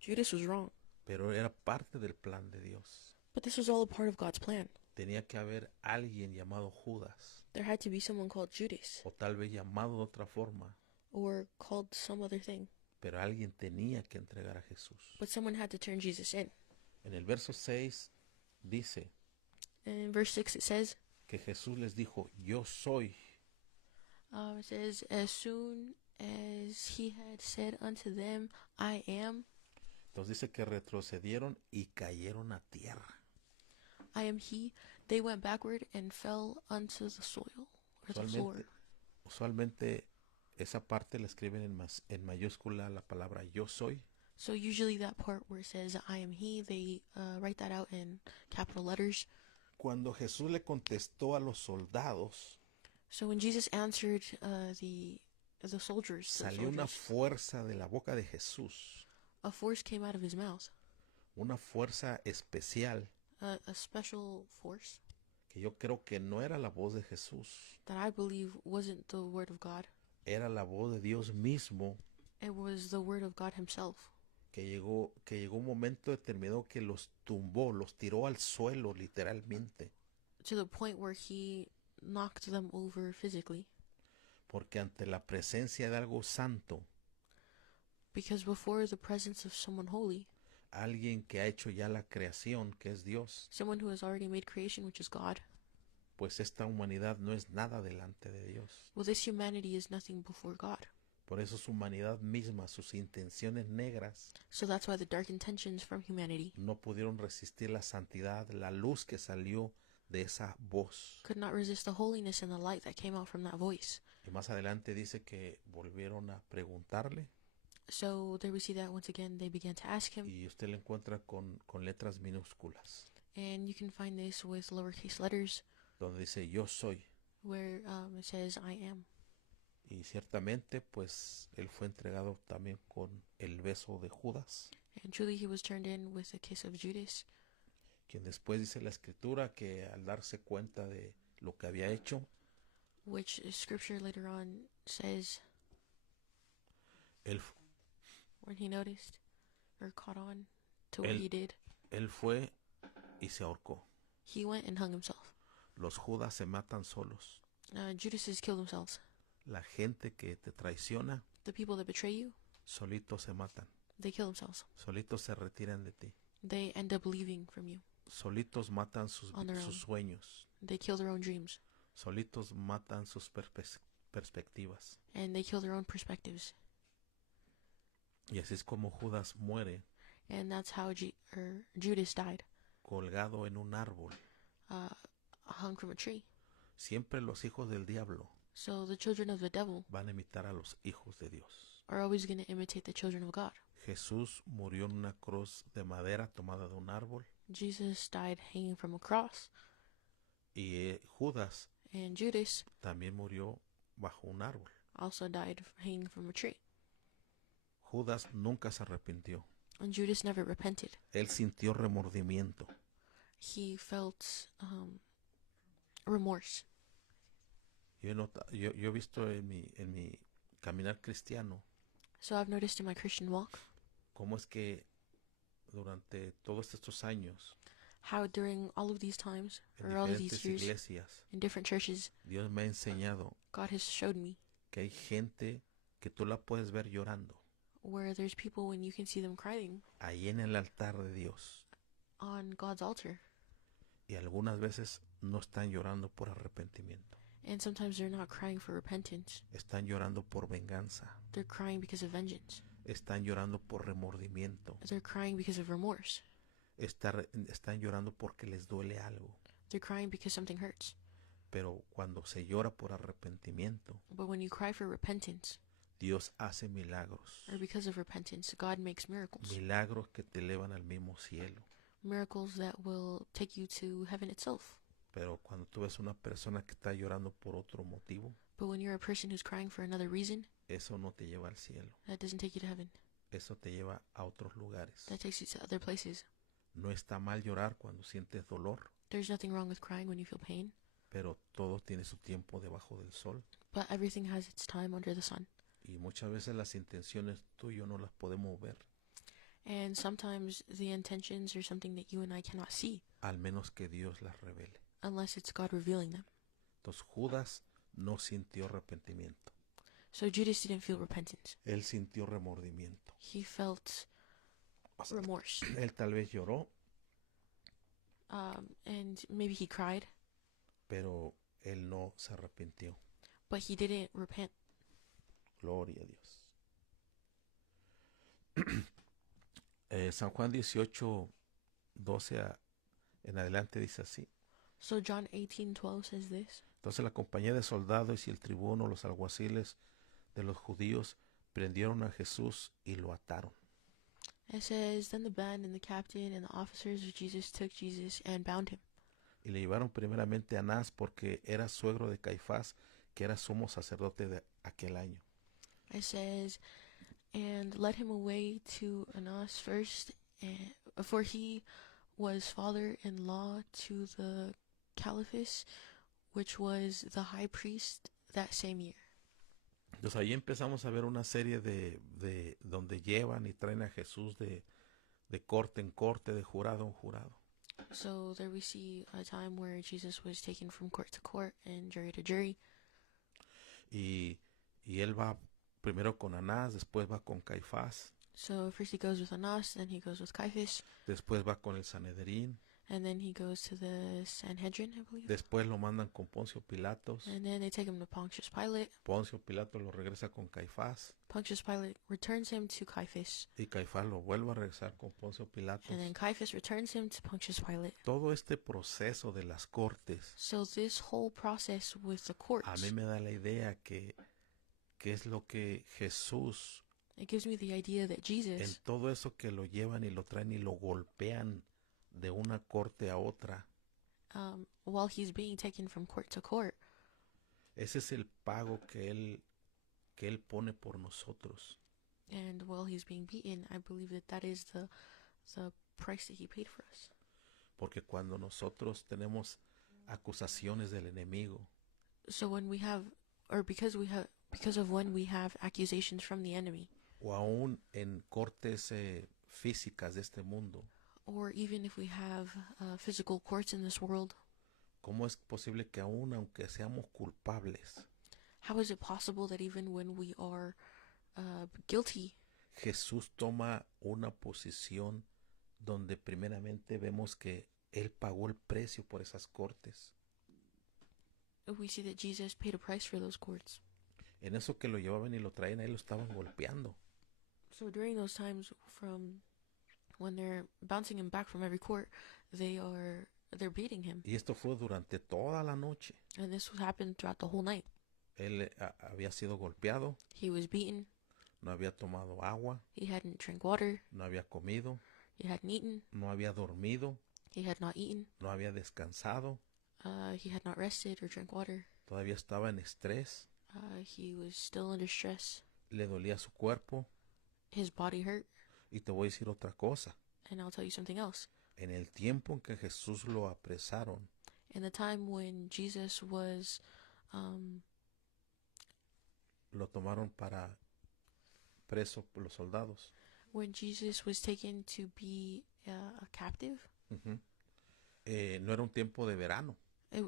Judas was wrong, pero era parte del plan de Dios. but this was all a part of God's plan. Tenía que haber alguien llamado Judas, There had to be someone called Judas o tal vez llamado de otra forma, or called some other thing, pero alguien tenía que entregar a Jesús. but someone had to turn Jesus in. En el verso 6 dice And in verse 6 it says que Jesús les dijo, yo soy, It says, as soon as he had said unto them, I am, Entonces dice que retrocedieron y cayeron a tierra. I am he, they went backward and fell unto the soil, or the floor. Usualmente esa parte la escriben en mayúscula la palabra yo soy. So usually that part where it says, I am he, they write that out in capital letters. Cuando Jesús le contestó a los soldados, So when Jesus answered the soldiers, salió una fuerza de la boca de Jesús, a force came out of his mouth, una fuerza especial a special force que yo creo que no era la voz de Jesús, that I believe wasn't the word of God. era la voz de Dios mismo, It was the word of God himself. que llegó un momento determinado que los tumbó, los tiró al suelo literalmente, To the point where he knocked them over physically. porque ante la presencia de algo santo, Because before the presence of someone holy, alguien que ha hecho ya la creación, que es Dios, someone who has already made creation, which is God, pues esta humanidad no es nada delante de Dios. well, this humanity is nothing before God. Por eso su humanidad misma, sus intenciones negras, So that's why the dark intentions from humanity no pudieron resistir la santidad, la luz que salió de esa voz. could not resist the holiness and the light that came out from that voice. Y más adelante dice que volvieron a preguntarle, So there we see that once again they began to ask him, y usted lo encuentra con letras minúsculas, and you can find this with lowercase letters donde dice yo soy. where it says I am. Y ciertamente pues él fue entregado también con el beso de Judas, And truly he was turned in with a kiss of Judas, quien después dice la escritura que al darse cuenta de lo que había hecho, which scripture later on says él, when he noticed or caught on to what él, he did, él fue y se ahorcó. he went and hung himself. Los Judas se matan solos. Judas has killed themselves. La gente que te traiciona, The people that betray you, solitos se matan, they kill themselves. solitos se retiran de ti, They end up leaving from you. solitos matan On their sus own. sueños, They kill their own dreams, solitos matan sus perspectivas. and they kill their own perspectives. Y así es como Judas muere And that's how Judas died, colgado en un árbol. hung from a tree. Siempre los hijos del diablo So the children of the devil van a imitar a los hijos de Dios. are always going to imitate the children of God. Jesús murió en una cruz de madera tomada de un árbol, Jesus died hanging from a cross, y Judas and Judas también murió bajo un árbol. also died hanging from a tree. Judas nunca se arrepintió. And Judas never repented. Él sintió remordimiento. He felt remorse. Yo he visto en mi caminar cristiano So I've noticed in my Christian walk cómo es que durante todos estos años how during all of these times, en or all of these diferentes years, iglesias in different churches, Dios me ha enseñado God has showed me que hay gente que tú la puedes ver llorando where there's people when you can see them crying ahí en el altar de Dios, on God's altar, y algunas veces no están llorando por arrepentimiento, and sometimes they're not crying for repentance. están llorando por venganza, They're crying because of vengeance. están llorando por remordimiento, They're crying because of remorse. están llorando porque les duele algo. They're crying because something hurts. Pero cuando se llora por arrepentimiento, But when you cry for repentance, Dios hace milagros, or because of repentance, God makes miracles. milagros que te elevan al mismo cielo. Miracles that will take you to heaven itself. Pero cuando tú ves una persona que está llorando por otro motivo, But when you're a person who's crying for another reason, eso no te lleva al cielo, that doesn't take you to heaven. eso te lleva a otros lugares. That takes you to other places. No está mal llorar cuando sientes dolor, There's nothing wrong with crying when you feel pain, pero todo tiene su tiempo debajo del sol. but everything has its time under the sun. Y muchas veces las intenciones tú y yo no las podemos ver, And sometimes the intentions are something that you and I cannot see, al menos que Dios las revele. unless it's God revealing them. Entonces Judas no sintió arrepentimiento, So Judas didn't feel repentance. él sintió remordimiento. He felt O sea, remorse. él tal vez lloró, And maybe he cried, pero él no se arrepintió. but he didn't repent. Gloria a Dios. San Juan 18, 12 en adelante dice así. So John 18:12 says this. Entonces la compañía de soldados y el tribuno, los alguaciles de los judíos, prendieron a Jesús y lo ataron. It says, then the band and the captain and the officers of Jesus took Jesus and bound him. Y le llevaron primeramente a Anás porque era suegro de Caifás, que era sumo sacerdote de aquel año. It says, and led him away to Annas first, for he was father-in-law to the Caiaphas, which was the high priest that same year. Entonces ahí empezamos a ver una serie de donde llevan y traen a Jesús de corte en corte, de jurado en jurado. So there we see a time where Jesus was taken from court to court and jury to jury. Y él va primero con Anás, después va con Caifás, So first he goes with Annas, then he goes with Caiaphas, después va con el Sanedrín, and then he goes to the Sanhedrin, I believe. después lo mandan con Poncio Pilatos. And then they take him to Pontius Pilate. Poncio Pilatos lo regresa con Caifás Pontius Pilate returns him to Caiaphas. y Caifás lo vuelve a regresar con Poncio Pilatos. And then Caiaphas returns him to Pontius Pilate. Todo este proceso de las cortes So this whole process with the a courts, mí me da la idea que es lo que Jesús, it gives me the idea that en Jesus, todo eso que lo llevan y lo traen y lo golpean de una corte a otra, while he's being taken from court to court, ese es el pago que él pone por nosotros. and while he's being beaten, I believe that is the price that he paid for us. Porque cuando nosotros tenemos acusaciones del enemigo, So when we have, or because of when we have accusations from the enemy, o aún en cortes físicas de este mundo, or even if we have physical courts in this world, ¿cómo es posible que aún aunque seamos culpables, how is it possible that even when we are guilty, Jesús toma una posición donde primeramente vemos que Él pagó el precio por esas cortes? we see that Jesus paid a price for those courts? En eso que lo llevaban y lo traían, ahí lo estaban golpeando. So during those times, from when they're bouncing him back from every court, they're beating him, Y esto fue durante toda la noche. and this happened throughout the whole night. Él había sido golpeado, He was beaten. no había tomado agua, He hadn't drank water. no había comido, He hadn't eaten. no había dormido, He had not eaten. no había descansado, He had not rested or drank water. todavía estaba en estrés, He was still under stress. le dolía su cuerpo. His body hurt. Y te voy a decir otra cosa. And I'll tell you something else. En el tiempo en que Jesús lo apresaron, In the time when Jesus was, lo tomaron para preso por los soldados. when Jesus was taken to be a captive, Uh-huh. No era un tiempo de verano.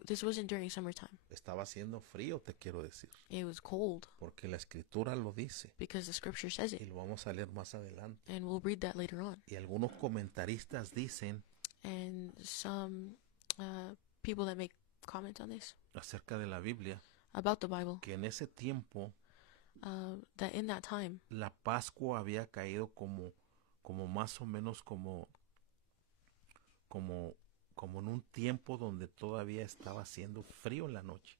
this wasn't during summertime. Estaba haciendo frío, te quiero decir. It was cold, Porque la escritura lo dice. because the scripture says Y it. lo vamos a leer más adelante. And we'll read that later on. Y algunos comentaristas dicen And some people that make comments on this acerca de la Biblia about the Bible, que en ese tiempo that in that time, la Pascua había caído como más o menos como en un tiempo donde todavía estaba haciendo frío en la noche.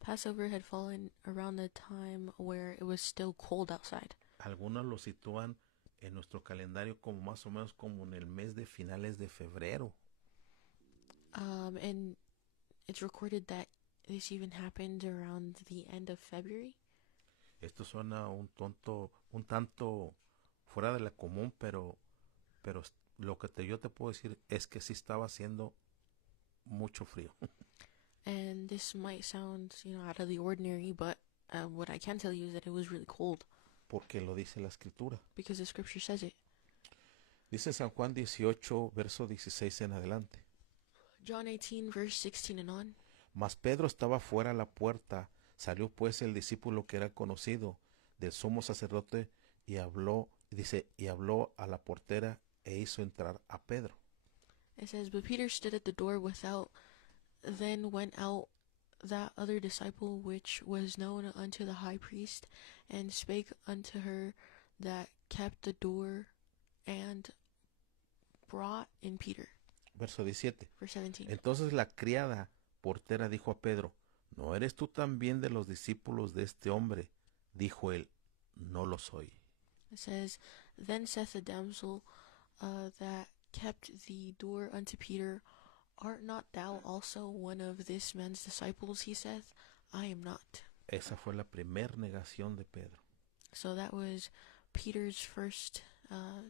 Passover had fallen around the time where it was still cold outside. Algunos lo sitúan en nuestro calendario como más o menos como en el mes de finales de febrero. And it's recorded that this even happened around the end of February. Esto suena un tanto fuera de la común, pero lo que yo te puedo decir es que sí estaba haciendo mucho frío. And this might sound, out of the ordinary, but what I can tell you is that it was really cold, Porque lo dice la escritura. because the scripture says it. Dice San Juan 18, verso 16 en adelante. John 18, verse 16 and on. Mas Pedro estaba fuera a la puerta. Salió pues el discípulo que era conocido del sumo sacerdote y habló a la portera e hizo entrar a Pedro. It says, but Peter stood at the door without, then went out that other disciple which was known unto the high priest, and spake unto her that kept the door, and brought in Peter. Verso 17. Verse 17. Entonces la criada portera dijo a Pedro, ¿no eres tú también de los discípulos de este hombre? Dijo él, no lo soy. It says, Then saith the damsel that kept the door unto Peter, Art not thou also one of this man's disciples? He saith, I am not. Esa fue la primer negación de Pedro. So that was Peter's first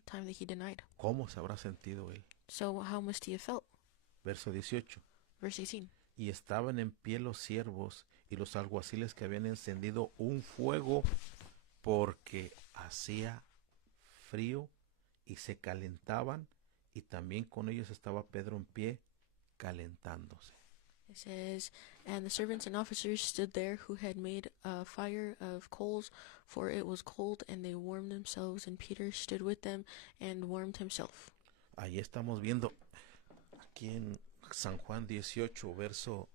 time that he denied. ¿Cómo se habrá sentido él? So how must he have felt? Verso 18. Verse 18. Y estaban en pie los siervos y los alguaciles que habían encendido un fuego porque hacía frío y se calentaban, y también con ellos estaba Pedro en pie calentándose. It says, And the servants and officers stood there, who had made a fire of coals, for it was cold, and they warmed themselves, and Peter stood with them and warmed himself. Ahí estamos viendo, aquí en San Juan 18, verso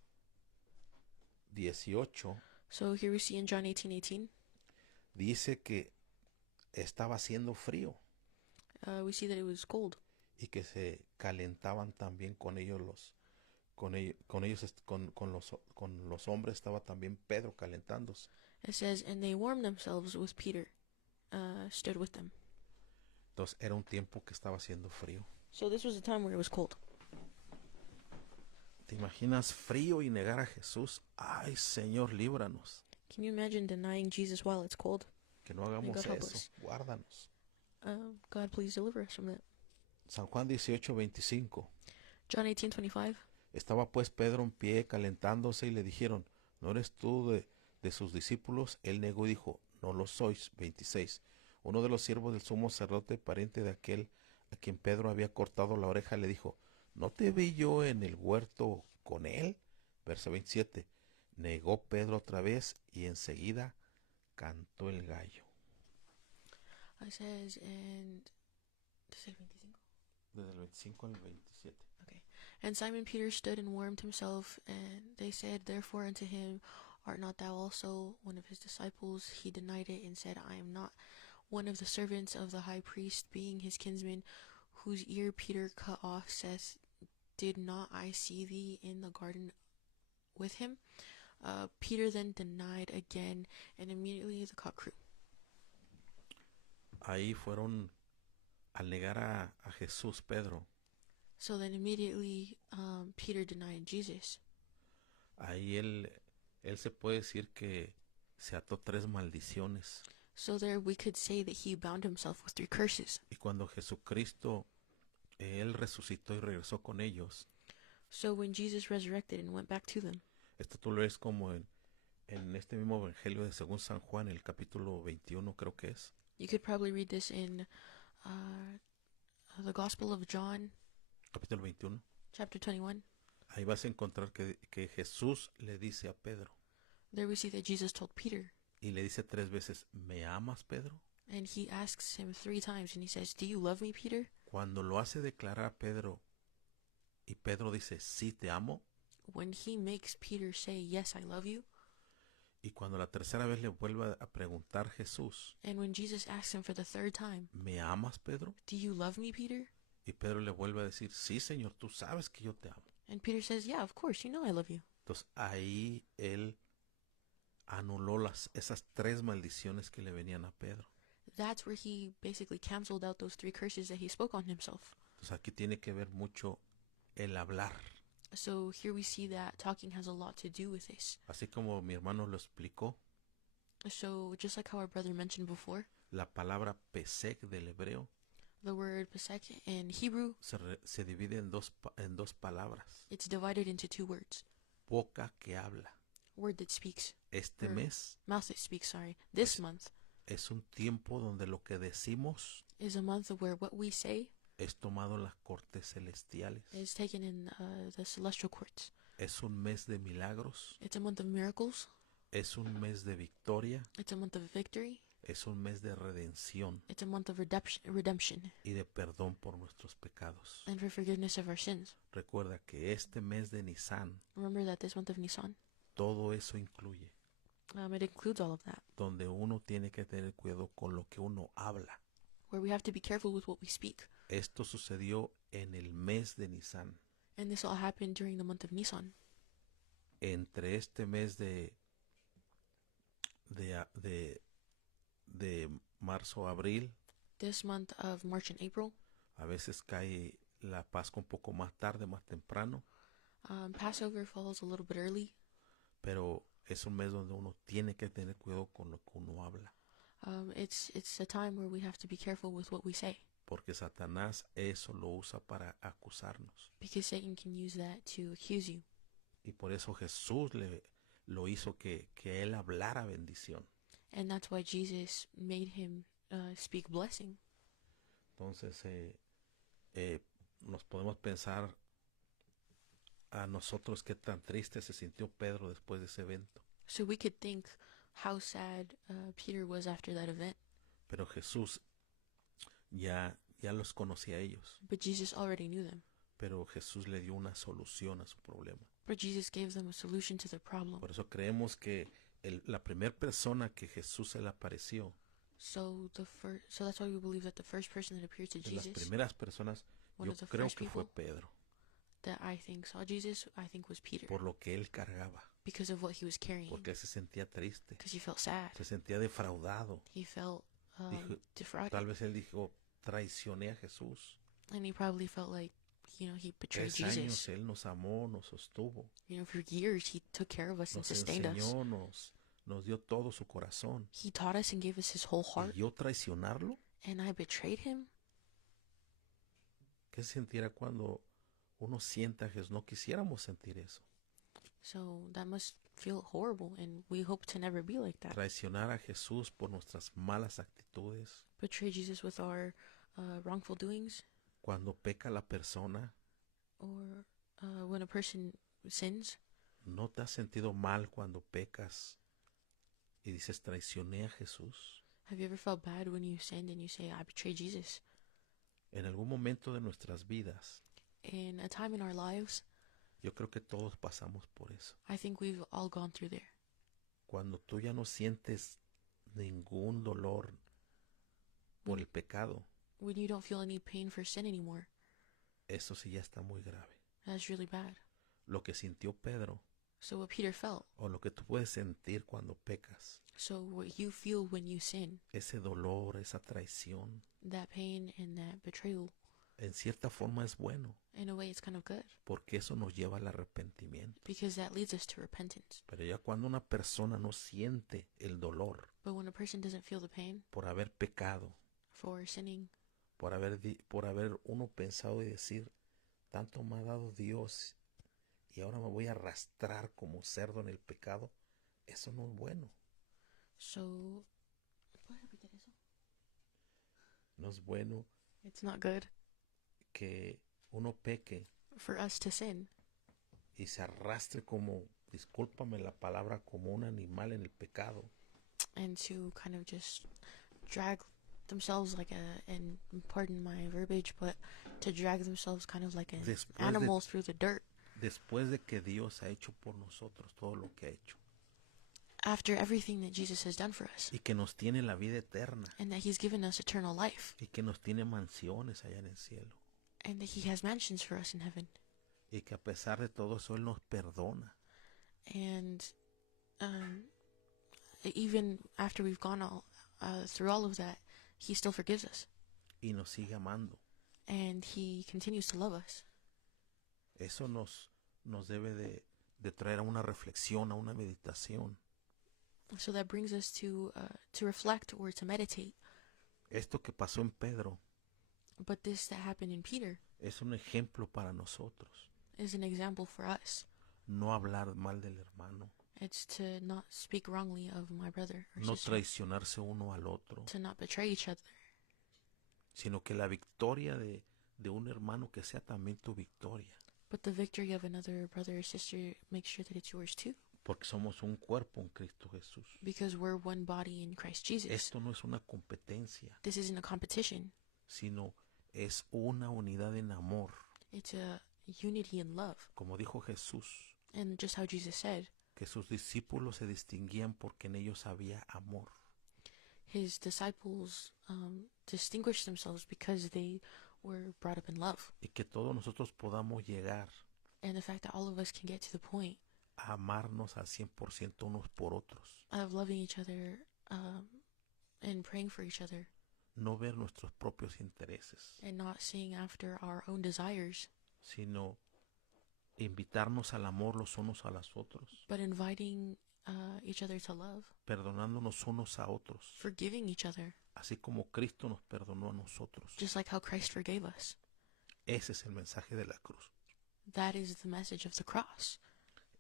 18, So here we see in John 18:18, dice que estaba haciendo frío we see that it was cold, y que se calentaban también con ellos con los hombres estaba también Pedro calentándose. It says, And they warmed themselves with Peter, stood with them. Entonces era un tiempo que estaba haciendo frío. So this was a time where it was cold. ¿Te imaginas frío y negar a Jesús? Ay, Señor, líbranos. Can you imagine denying Jesus while it's cold? Que no hagamos God help eso. us. Guárdanos. God, please deliver us from that. San Juan 18, 25. John 18:25. Estaba pues Pedro en pie calentándose y le dijeron, ¿no eres tú de sus discípulos? Él negó y dijo, no lo sois. 26. Uno de los siervos del sumo sacerdote, pariente de aquel a quien Pedro había cortado la oreja, le dijo, ¿no te vi yo en el huerto con él? Verso 27. Negó Pedro otra vez y enseguida cantó el gallo. It says, and does it 25? Desde el 25 al 27. Okay. And Simon Peter stood and warmed himself, and they said, Therefore unto him, Art not thou also one of his disciples? He denied it and said, I am not. One of the servants of the high priest, being his kinsman, whose ear Peter cut off, saith, Did not I see thee in the garden with him? Peter then denied again, and immediately the cock crew. Ahí fueron, al negar a Jesús, Pedro, So then immediately Peter denied Jesus. ahí él se puede decir que se ató 3 maldiciones. So there we could say that he bound himself with 3 curses. Y cuando Jesucristo, él resucitó y regresó con ellos, So when Jesus resurrected and went back to them, esto tú lo ves como en este mismo evangelio de según San Juan, el capítulo 21 creo que es. you could probably read this in the Gospel of John, Capítulo 21. chapter 21. Ahí vas a encontrar que Jesús le dice a Pedro, There we see that Jesus told Peter, y le dice 3 veces, ¿me amas, Pedro? and he asks him 3 times, and he says, Do you love me, Peter? Cuando lo hace declarar a Pedro, y Pedro dice, sí, te amo, When he makes Peter say, Yes, I love you, y cuando la tercera vez le vuelve a preguntar Jesús, and when Jesus asks him for the 3rd time, ¿me amas, Pedro? Do you love me, Peter? Y Pedro le vuelve a decir, sí, Señor, tú sabes que yo te amo. And Peter says, Yeah, of course, you know I love you. Entonces ahí él anuló esas 3 maldiciones que le venían a Pedro. That's where he basically canceled out those 3 curses that he spoke on himself. Entonces aquí tiene que ver mucho el hablar. So here we see that talking has a lot to do with this. Así como mi hermano lo explicó, So just like how our brother mentioned before, la palabra pesek del hebreo the word pesek in Hebrew, se divide en dos palabras. it's divided into 2 words. Boca que habla. Word that speaks, Este mes mouth that speaks, sorry. This month es un tiempo donde lo que decimos is a month where what we say es tomado en las cortes celestiales. is taken in the celestial courts. Es un mes de milagros. It's a month of miracles. Es un mes de victoria. It's a month of victory. Es un mes de redención It's a month of redemption y de perdón por nuestros pecados. and for forgiveness of our sins. Recuerda que este mes de Nisan Remember that this month of Nisan, todo eso incluye, It includes all of that, donde uno tiene que tener cuidado con lo que uno habla. where we have to be careful with what we speak. Esto sucedió en el mes de Nisan. And this all happened during the month of Nisan. Entre este mes de marzo a abril, This month of March and April, a veces cae la Pascua un poco más tarde, más temprano, Passover falls a little bit early. pero es un mes donde uno tiene que tener cuidado con lo que uno habla, It's a time where we have to be careful with what we say, porque Satanás eso lo usa para acusarnos. because Satan can use that to accuse you. Y por eso Jesús lo hizo que él hablara bendición. And that's why Jesus made him speak blessing. Entonces nos podemos pensar a nosotros qué tan triste se sintió Pedro después de ese evento. So we could think how sad Peter was after that event. Pero Jesús ya los conocía a ellos. But Jesus already knew them. Pero Jesús le dio una solución a su problema. But Jesus gave them a solution to their problem. Por eso creemos que la primera persona que Jesús se le apareció, So that's why we believe that the first person that appeared to de las Jesus, primeras personas, one yo of the creo first que fue people Pedro, that I think saw Jesus, I think was Peter, por lo que él cargaba, because of what he was carrying, porque él se sentía triste, because he felt sad, se sentía defraudado. he felt Dijo, defrauded, tal vez él dijo, traicioné a Jesús. and he probably felt like, he betrayed 3 años Jesus. él nos amó, nos sostuvo, For years he took care of us and nos sustained us. enseñó, nos dio todo su corazón. He taught us and gave us his whole heart, Y yo traicionarlo, and I betrayed him. ¿qué se sentirá cuando uno sienta a Jesús? No quisiéramos sentir eso. So that must feel horrible, and we hope to never be like that. Traicionar a Jesús por nuestras malas actitudes. Betray Jesus with our wrongful doings, Cuando peca la persona, or when a person sins. ¿no te has sentido mal cuando pecas y dices traicioné a Jesús? Have you ever felt bad when you sinned and you say, I betrayed Jesus? En algún momento de nuestras vidas, In a time in our lives, yo creo que todos pasamos por eso. I think we've all gone through there. Cuando tú ya no sientes ningún dolor por el pecado, When you don't feel any pain for sin anymore, eso sí ya está muy grave. that's really bad. Lo que sintió Pedro, So what Peter felt, o lo que tú puedes sentir cuando pecas, so what you feel when you sin, ese dolor, esa traición, that pain and that betrayal, en cierta forma es bueno, in a way it's kind of good, porque eso nos lleva al arrepentimiento. because that leads us to repentance. Pero ya cuando una persona no siente el dolor But when a person doesn't feel the pain por haber pecado, for sinning, por haber uno pensado y decir, tanto me ha dado Dios y ahora me voy a arrastrar como cerdo en el pecado, eso no es bueno. so ¿puedes repetir eso? No es bueno It's not good que uno peque for us to sin y se arrastre como, discúlpame la palabra, como un animal en el pecado. and to kind of just drag themselves like and pardon my verbiage, but to drag themselves kind of like an animal through the dirt Después de que Dios ha hecho por nosotros todo lo que ha hecho after everything that Jesus has done for us, y que nos tiene la vida eterna and that he's given us eternal life, y que nos tiene mansiones allá en el cielo and that he has mansions for us in heaven, y que a pesar de todo eso Él nos perdona. and even after we've gone through all of that, he still forgives us, Y nos sigue amando. and he continues to love us. Eso nos debe de traer a una reflexión, a una meditación. So that brings us to reflect or to meditate. Esto que pasó en Pedro But this that happened in Peter es un ejemplo para nosotros. is an example for us. No hablar mal del hermano, It's to not speak wrongly of my brother or no sister, traicionarse uno al otro, to not betray each other, sino que la victoria de un hermano que sea también tu victoria. but the victory of another brother or sister, make sure that it's yours too, Porque somos un cuerpo en Cristo Jesús. because we're one body in Christ Jesus. Esto no es una competencia, This isn't a competition. sino es una unidad en amor. It's a unity in love. Como dijo Jesús, And just how Jesus said, que sus discípulos se distinguían porque en ellos había amor. His disciples distinguished themselves because they were brought up in love. Y que todos nosotros podamos llegar And the fact that all of us can get to the point a amarnos al 100% unos por otros. of loving each other and praying for each other No ver nuestros propios intereses, and not seeing after our own desires, sino invitarnos al amor los unos a los otros, but inviting each other to love, perdonándonos unos a otros, forgiving each other, así como Cristo nos perdonó a nosotros. just like how Christ forgave us. Ese es el mensaje de la cruz. That is the message of the cross.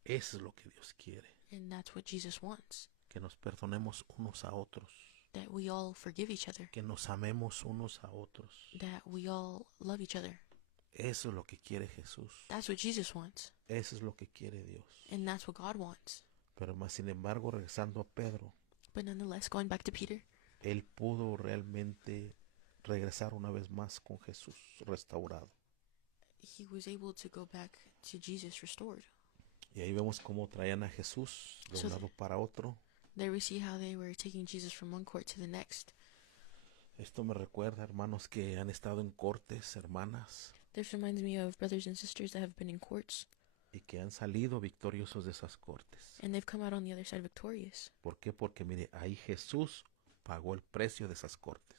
Eso es lo que Dios quiere, And that's what Jesus wants. que nos perdonemos unos a otros, That we all forgive each other. que nos amemos unos a otros. That we all love each other. Eso es lo que quiere Jesús. That's what Jesus wants. Eso es lo que quiere Dios. And that's what God wants. Pero más sin embargo, regresando a Pedro, But nonetheless, going back to Peter, él pudo realmente regresar una vez más con Jesús restaurado. he was able to go back to Jesus restored. Y ahí vemos cómo traían a Jesús de un lado para otro. There we see how they were taking Jesus from one court to the next. Esto me recuerda, hermanos, que han estado en cortes, hermanas, This reminds me of brothers and sisters that have been in courts, y que han salido victoriosos de esas cortes. and they've come out on the other side victorious. ¿Por qué? Porque mire, ahí Jesús pagó el precio de esas cortes.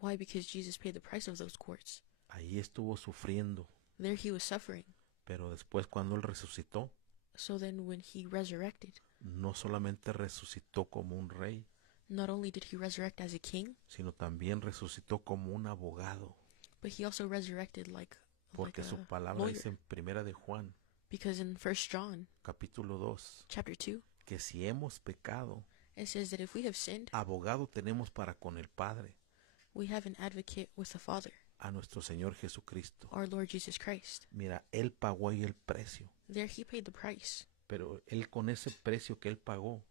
Why? Because Jesus paid the price of those courts. Ahí estuvo sufriendo, There he was suffering. pero después cuando él resucitó, So then when he resurrected, no solamente resucitó como un rey, not only did he resurrect as a king, sino también resucitó como un abogado, but he also resurrected like porque su a palabra lawyer. dice en Primera de Juan, Because in 1 John capítulo 2, chapter 2, que si hemos pecado, it says that if we have sinned, abogado tenemos para con el Padre, we have an advocate with the Father, a nuestro Señor Jesucristo. our Lord Jesus Christ. Mira, él pagó ahí el precio, There he paid the price. pero él con ese precio que él pagó,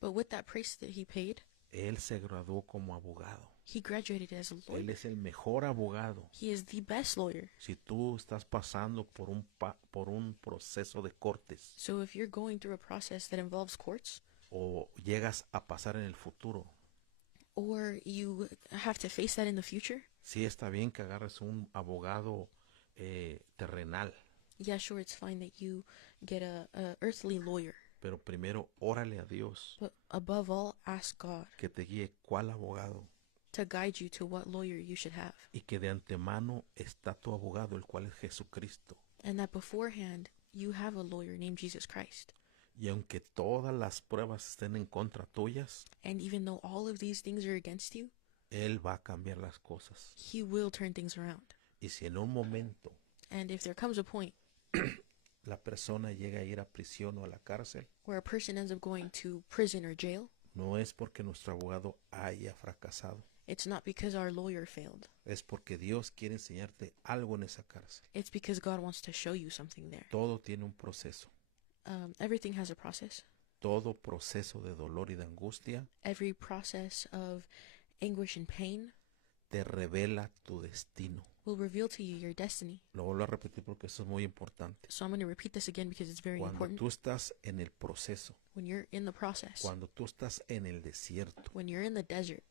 But with that price that he paid, él se graduó como abogado. he graduated as a Él lawyer. es el mejor abogado. He is the best lawyer. Si tú estás pasando por un proceso de cortes So if you're going through a process that involves courts, o llegas a pasar en el futuro, or you have to face that in the future, sí está bien que agarres un abogado terrenal, yeah, sure, it's fine that you get a earthly lawyer. pero primero órale a Dios But above all, ask God que te guíe cuál abogado, to guide you to what lawyer you should have. y que de antemano está tu abogado, el cual es Jesucristo. And that beforehand, you have a lawyer named Jesus Christ. Y aunque todas las pruebas estén en contra tuyas, And even though all of these things are against you, Él va a cambiar las cosas. he will turn things around. Y si en un momento And if there comes a point la persona llega a ir a prisión o a la cárcel, where a person ends up going to prison or jail, no es porque nuestro abogado haya fracasado, it's not because our lawyer failed. es porque Dios quiere enseñarte algo en esa cárcel. It's because God wants to show you something there. Todo tiene un proceso. Everything has a process. Todo proceso de dolor y de angustia Every process of anguish and pain te revela tu destino. will reveal to you your destiny. Lo vuelvo a repetir porque eso es muy importante. So I'm going to repeat this again because it's very Cuando important. tú estás en el proceso, When you're in the process, cuando tú estás en el desierto when you're in the desert,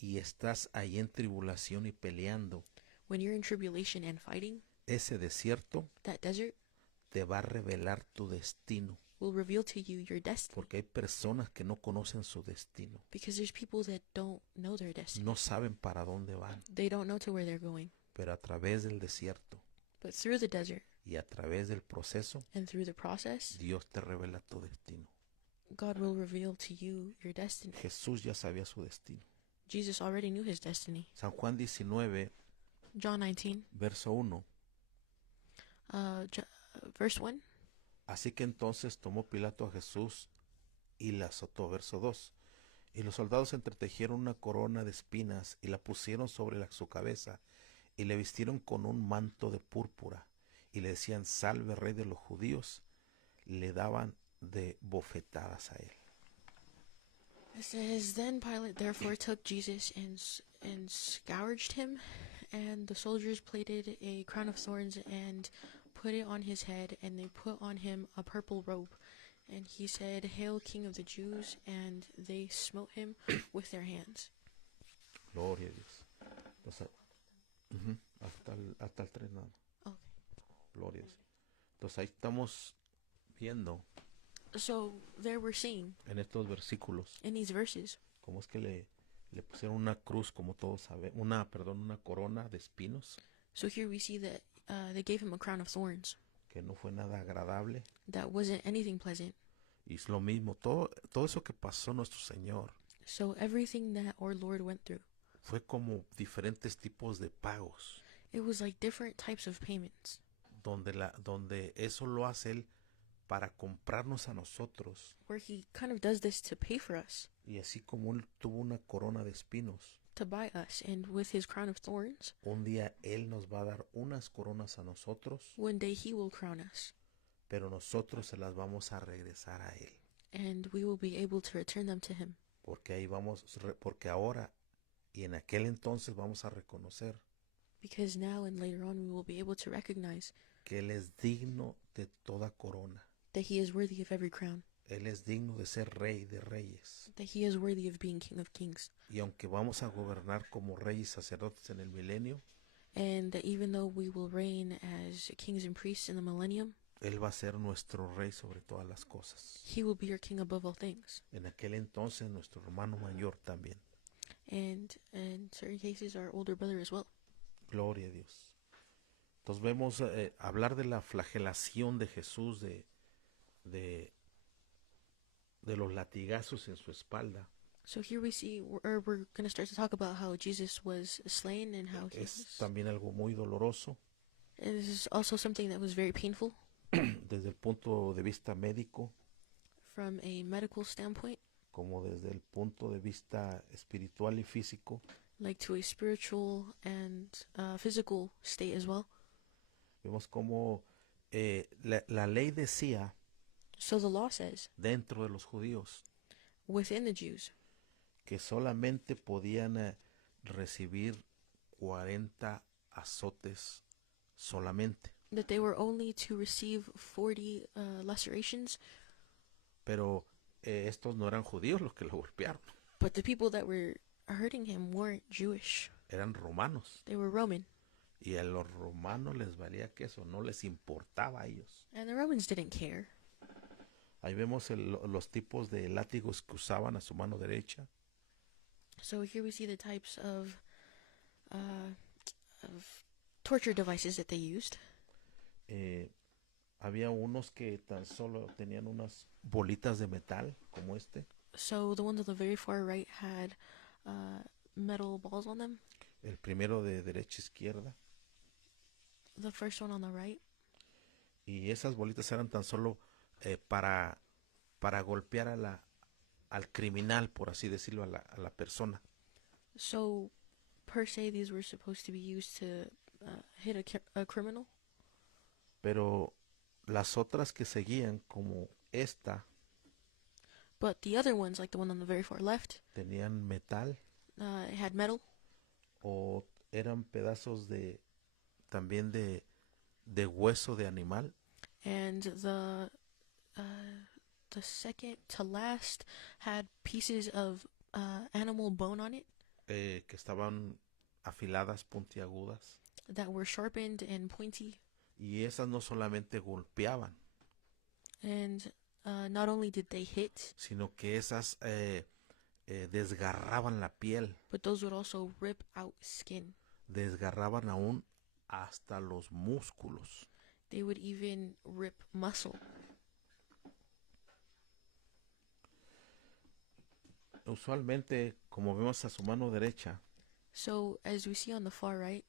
y estás ahí en tribulación y peleando, when you're in tribulation and fighting, ese desierto that desert te va a revelar tu destino. will reveal to you your destiny. Porque hay personas que no conocen su destino. Because there's people that don't know their destiny. No saben para dónde van. They don't know to where they're going. Pero a través del desierto But through the desert y a través del proceso, and through the process, Dios te revela tu destino. God will reveal to you your destiny. Jesús ya sabía su destino. Jesus already knew his destiny. San Juan 19, John 19, verso 1. verse 1. Así que entonces tomó Pilato a Jesús y la azotó. Verso 2. Y los soldados entretejieron una corona de espinas y la pusieron sobre su cabeza y le vistieron con un manto de púrpura y le decían: salve, rey de los judíos. Le daban de bofetadas a él. It says, Then Pilate therefore took Jesus and scourged him, and the soldiers plaited a crown of thorns and put it on his head, and they put on him a purple robe, And he said, "Hail, King of the Jews," and they smote him with their hands. Gloria a Dios. Entonces, ujú, hasta el 3 nada más. Okay. Gloria a Dios. Entonces ahí estamos viendo So there we're seeing en estos versículos in these verses cómo es que le pusieron una cruz, como todos saben, una corona de espinos, So here we see that they gave him a crown of thorns. que no fue nada agradable. That wasn't anything pleasant. Y es lo mismo, todo eso que pasó nuestro Señor So everything that our Lord went through, fue como diferentes tipos de pagos, it was like different types of payments, donde eso lo hace Él para comprarnos a nosotros. where he kind of does this to pay for us, Y así como Él tuvo una corona de espinos, to buy us. And with his crown of thorns, un día Él nos va a dar unas coronas a nosotros, one day he will crown us, pero nosotros se las vamos a regresar a Él. and we will be able to return them to him. Porque ahora y en aquel entonces vamos a reconocer Because now and later on we will be able to recognize que Él es digno de toda corona. that he is worthy of every crown, Él es digno de ser rey de reyes. that he is worthy of being King of Kings, Y aunque vamos a gobernar como reyes y sacerdotes en el milenio, and that even though we will reign as kings and priests in the millennium, Él va a ser nuestro rey sobre todas las cosas. he will be our king above all things. En aquel entonces nuestro hermano mayor también. And in certain cases, our older brother as well. Gloria a Dios. Entonces vemos hablar de la flagelación de Jesús, de los latigazos en su espalda. So here we see, or we're going to start to talk about how Jesus was slain and how he Es was. también algo muy doloroso And this is also something that was very painful desde el punto de vista médico, from a medical standpoint, como desde el punto de vista espiritual y físico. like to a spiritual and physical state as well. Vemos como la ley decía So the law says dentro de los judíos within the Jews que solamente podían recibir 40 azotes solamente. that they were only to receive 40 lacerations, Pero estos no eran judíos los que lo golpearon, but the people that were hurting him weren't Jewish. eran romanos. They were Roman. Y a los romanos les valía que eso, no les importaba a ellos. And the Romans didn't care. Ahí vemos los tipos de látigos que usaban a su mano derecha. So here we see the types of torture devices that they used. Había unos que tan solo tenían unas bolitas de metal como este. So the ones on the very far right had metal balls on them. El primero de derecha a izquierda. The first one on the right. Y esas bolitas eran tan solo para golpear al criminal, por así decirlo, a la persona. So per se, these were supposed to be used to hit a criminal. Pero las otras que seguían, como esta, But the other ones, like the one on the very far left, tenían metal it had metal, o eran pedazos también de hueso de animal. and the second to last had pieces of animal bone on it Que estaban afiladas, puntiagudas. that were sharpened and pointy. Y esas no solamente golpeaban, And not only did they hit, sino que esas desgarraban la piel, but those would also rip out skin. desgarraban aún hasta los músculos. They would even rip muscle. Usualmente, como vemos a su mano derecha, So as we see on the far right,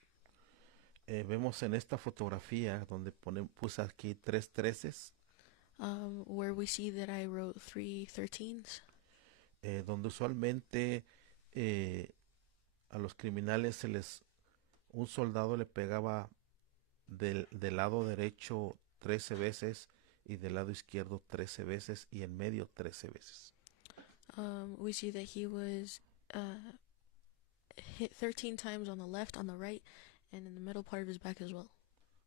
vemos en esta fotografía donde puse aquí 3 treces, where we see that I wrote 3 13s, donde usualmente a los criminales un soldado le pegaba del lado derecho 13 veces y del lado izquierdo 13 veces y en medio 13 veces. we see that he was hit 13 times on the left, on the right, and in the middle part of his back as well.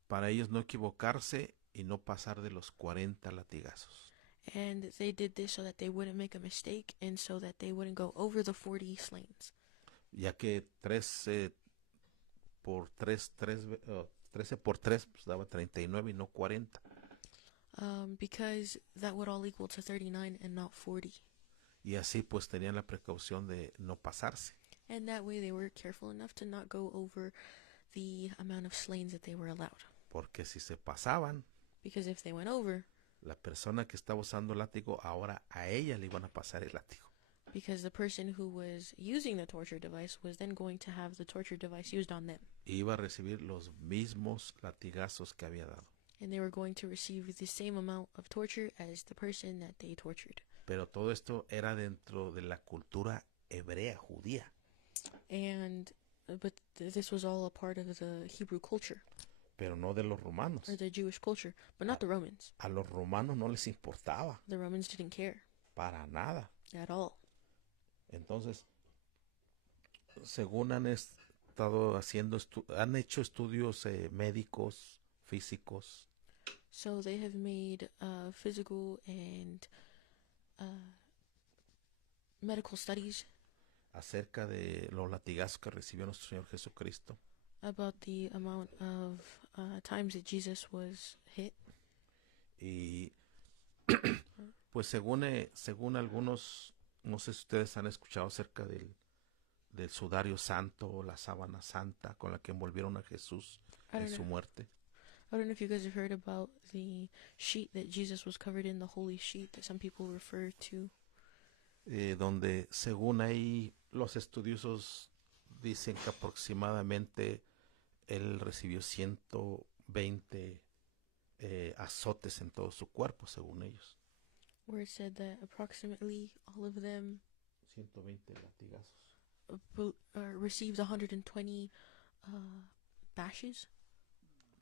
Para ellos no equivocarse y no pasar de los 40 latigazos. And they did this so that they wouldn't make a mistake and so that they wouldn't go over the 40 slains. ya que 13 por 3, 13 por 3 pues daba 39 y no 40. Because that would all equal to 39 and not 40. Y así pues tenían la precaución de no pasarse. And that way they were careful enough to not go over the amount of slains that they were allowed. Porque si se pasaban, Because if they went over, la persona que estaba usando el látigo, ahora a ella le iban a pasar el látigo. because the person who was using the torture device was then going to have the torture device used on them. Iba a recibir los mismos latigazos que había dado. And they were going to receive the same amount of torture as the person that they tortured. Pero todo esto era dentro de la cultura hebrea, judía. But this was all a part of the Hebrew culture, Pero no de los romanos. or the Jewish culture, but not the Romans. A los romanos no les importaba, The Romans didn't care para nada. at all. Entonces, según han estado haciendo, han hecho estudios médicos, físicos, So they have made physical and medical studies acerca de los latigazos que recibió nuestro Señor Jesucristo. about the amount of times that Jesus was hit. Y pues según algunos, no sé si ustedes han escuchado acerca del sudario santo, la sábana santa con la que envolvieron a Jesús I en don't su know. muerte. I don't know if you guys have heard about the sheet that Jesus was covered in, the holy sheet that some people refer to. Donde según ahí los estudiosos dicen que aproximadamente él recibió 120 azotes en todo su cuerpo, según ellos. Where it said that approximately all of them 120 latigazos. received 120 bashes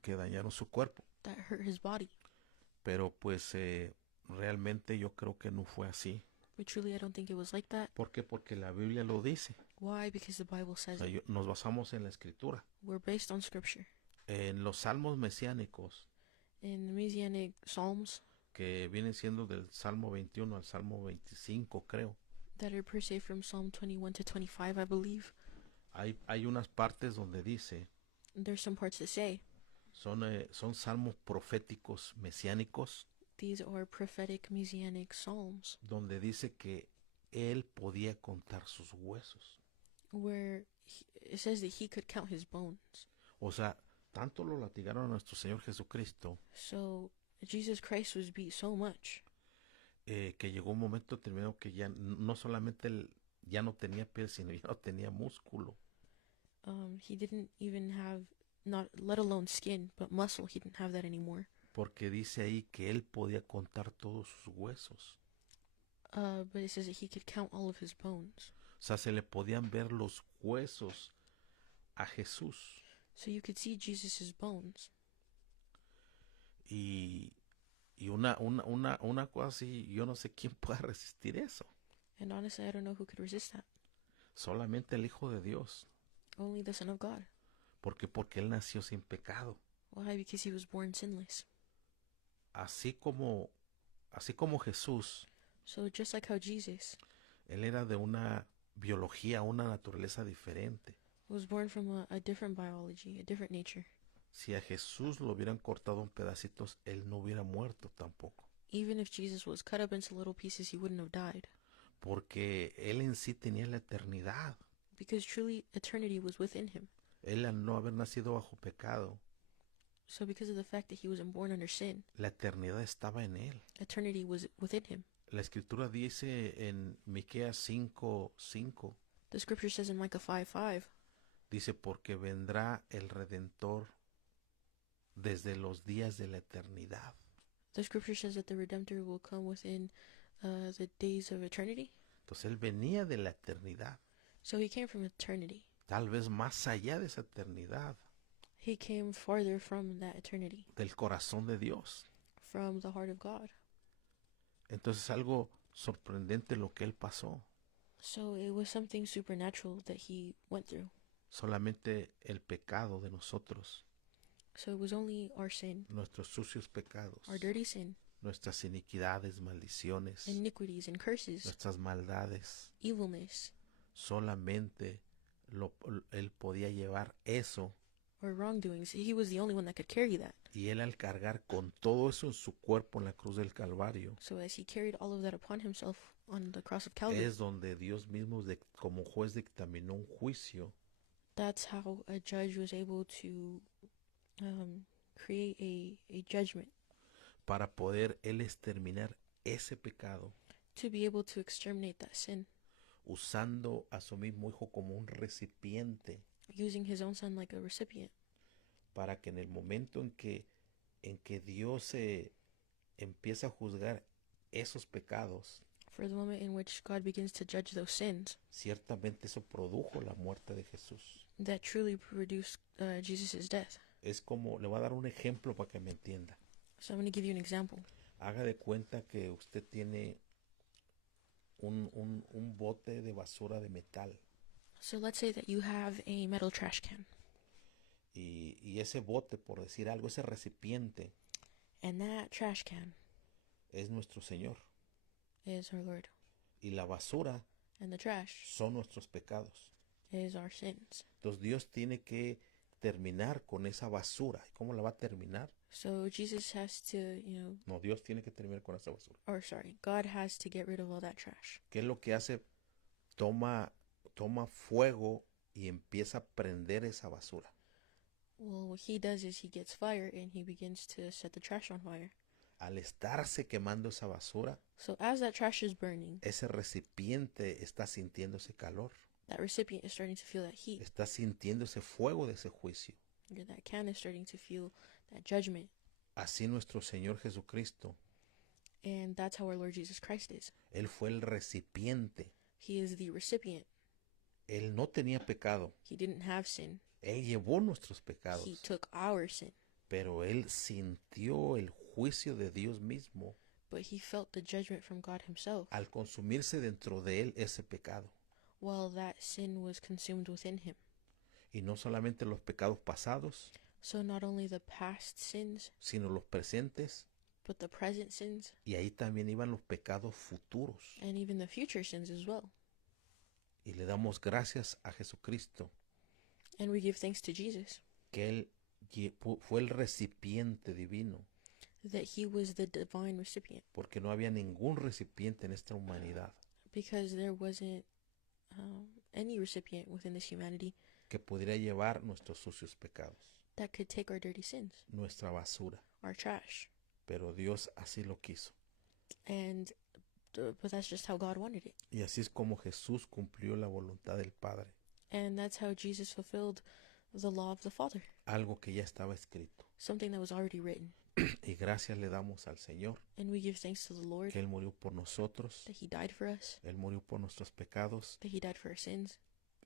Que dañaron su cuerpo. that hurt his body. Pero pues realmente yo creo que no fue así. But truly, I don't think it was like that. ¿Por qué? Porque la Biblia lo dice. Why? Because the Bible O says sea, it. nos basamos en la escritura. We're based on scripture. En los salmos mesiánicos, In the Messianic Psalms que vienen siendo del Salmo 21 al Salmo 25, creo. that are per se from Psalm 21 to 25, I believe, Hay unas partes donde dice, there's some parts that say son salmos proféticos mesiánicos, these are prophetic Messianic Psalms donde dice que él podía contar sus huesos. where it says that he could count his bones. O sea, tanto lo latigaron a nuestro Señor Jesucristo, So Jesus Christ was beat so much que llegó un momento determinado que ya no solamente él ya no tenía piel, sino ya no tenía músculo. he didn't even have, not let alone skin, but muscle. He didn't have that anymore. Porque dice ahí que él podía contar todos sus huesos. But it says that he could count all of his bones. O sea, se le podían ver los huesos a Jesús. So you could see Jesus's bones. Y una cosa así, yo no sé quién pueda resistir eso. And honestly, I don't know who could resist that. Solamente el Hijo de Dios. Only the Son of God. Porque él nació sin pecado. Why? Because he was born sinless. Así como Jesús, So just like how Jesus él era de una biología, una naturaleza diferente. was born from a different biology, a different nature. Si a Jesús lo hubieran cortado en pedacitos, él no hubiera muerto tampoco. Even if Jesus was cut up into little pieces, he wouldn't have died. Porque él en sí tenía la eternidad. Because truly, eternity was within him. Él al no haber nacido bajo pecado, So because of the fact that he wasn't born under sin, la eternidad estaba en él. eternity was within him. La escritura dice en Miqueas 5:5, The scripture says in Micah 5:5, dice, porque vendrá el Redentor desde los días de la eternidad. the scripture says that the Redemptor will come within the days of eternity. Entonces él venía de la eternidad, So he came from eternity. tal vez más allá de esa eternidad, He came farther from that eternity, del corazón de Dios. from the heart of God. Entonces algo sorprendente lo que él pasó. So it was something supernatural that he went through. Solamente el pecado de nosotros, So it was only our sin, nuestros sucios pecados, our dirty sin, nuestras iniquidades, maldiciones, iniquities and curses, nuestras maldades. evilness, Solamente él podía llevar eso, or wrongdoings. He was the only one that could carry that. y él al cargar con todo eso en su cuerpo en la cruz del Calvario, So as he carried all of that upon himself on the cross of Calvary, es donde Dios mismo como juez dictaminó un juicio that's how a judge was able to create a judgment, para poder él exterminar ese pecado, to be able to exterminate that sin, usando a su mismo hijo como un recipiente, using his own son like a recipient, para que en el momento en que Dios se empieza a juzgar esos pecados, for the moment in which God begins to judge those sins, ciertamente eso produjo la muerte de Jesús. that truly produced Jesus' death. Es como, le voy a dar un ejemplo para que me entienda. So I'm going to give you an example. Haga de cuenta que usted tiene un bote de basura de metal, So let's say that you have a metal trash can, y ese bote, por decir algo, ese recipiente and that trash can es nuestro Señor, is our Lord, y la basura and the trash son nuestros pecados. is our sins. Entonces Dios tiene que terminar con esa basura. ¿Y cómo la va a terminar? So Jesus has to, No, Dios tiene que terminar con esa basura. God has to get rid of all that trash. ¿Qué es lo que hace? Toma fuego y empieza a prender esa basura. Well, what he does is he gets fire and he begins to set the trash on fire. Al estarse quemando esa basura, So as that trash is burning, ese recipiente está sintiendo ese calor, that recipient is starting to feel that heat, está sintiendo ese fuego de ese juicio. or that can is starting to feel that judgment. Así nuestro Señor Jesucristo, And that's how our Lord Jesus Christ is. Él fue el recipiente. He is the recipient. Él no tenía pecado. He didn't have sin. Él llevó nuestros He pecados, took our sin, pero Él sintió el juicio de Dios mismo but he felt the judgment from God himself al consumirse dentro de Él ese pecado. while that sin was consumed within him. Y no solamente los pecados pasados, So not only the past sins, sino los presentes, but the present sins, y ahí también iban los pecados futuros. and even the future sins as well. Y le damos gracias a Jesucristo And we give thanks to Jesus que Él fue el recipiente divino, that he was the divine recipient, porque no había ningún recipiente en esta humanidad because there wasn't any recipient within this humanity que pudiera llevar nuestros sucios pecados, that could take our dirty sins, nuestra basura. our trash. Pero Dios así lo quiso. And but that's just how God wanted it. Y así es como Jesús cumplió la voluntad del Padre, And that's how Jesus fulfilled the law of the Father, algo que ya estaba escrito. something that was already written. Y gracias le damos al Señor, And we give thanks to the Lord que Él murió por nosotros, that he died for us, Él murió por nuestros pecados, that he died for our sins,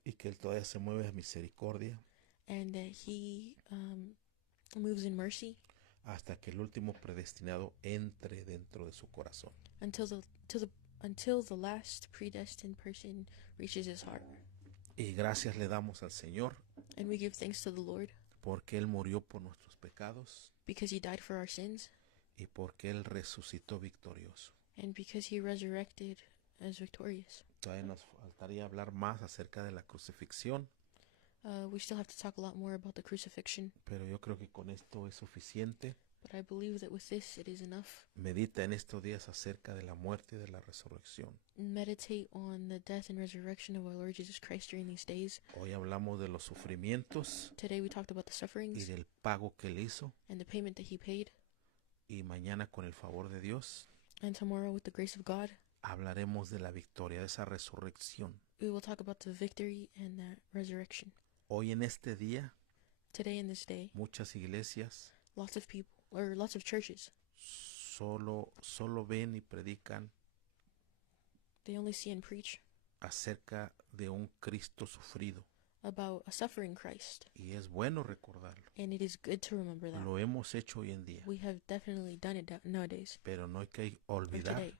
y que Él todavía se mueve a misericordia and that he moves in mercy hasta que el último predestinado entre dentro de su corazón. until the last predestined person reaches his heart. Y gracias le damos al Señor, And we give thanks to the Lord porque Él murió por nuestros pecados because he died for our sins, y porque Él resucitó victorioso. and because he resurrected as victorious. Todavía nos faltaría hablar más acerca de la crucifixión, We still have to talk a lot more about the crucifixion, pero yo creo que con esto es suficiente. but I believe that with this it is enough. Medita en estos días acerca de la muerte y de la resurrección. Meditate on the death and resurrection of our Lord Jesus Christ during these days. Hoy hablamos de los sufrimientos Today we talked about the y sufferings del pago que Él hizo, and the payment that he paid, y mañana, con el favor de Dios, and tomorrow with the grace of God hablaremos de la victoria, de esa resurrección. we will talk about the victory and that resurrection. Hoy en este día, Today in this day, muchas iglesias lots of people, or lots of churches, solo ven y predican they only see and preach acerca de un Cristo sufrido. about a suffering Christ, Y es bueno recordarlo. and it is good to remember that. Lo hemos hecho hoy en día, We have definitely done it nowadays, pero no hay que or olvidar today.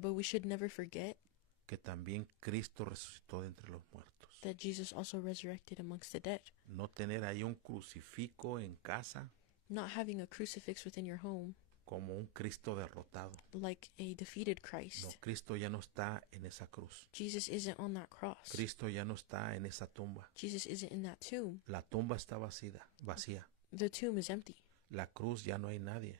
But we should never forget que también Cristo resucitó de entre los muertos. that Jesus also resurrected amongst the dead. No tener ahí un crucifijo en casa Not having a crucifix within your home como un Cristo derrotado. like a defeated No, Christ. Cristo ya no está en esa cruz. Jesus isn't on that cross. Cristo ya no está en esa tumba. Jesus isn't in that tomb. La tumba está vacía. The tomb is empty. La cruz ya no hay nadie,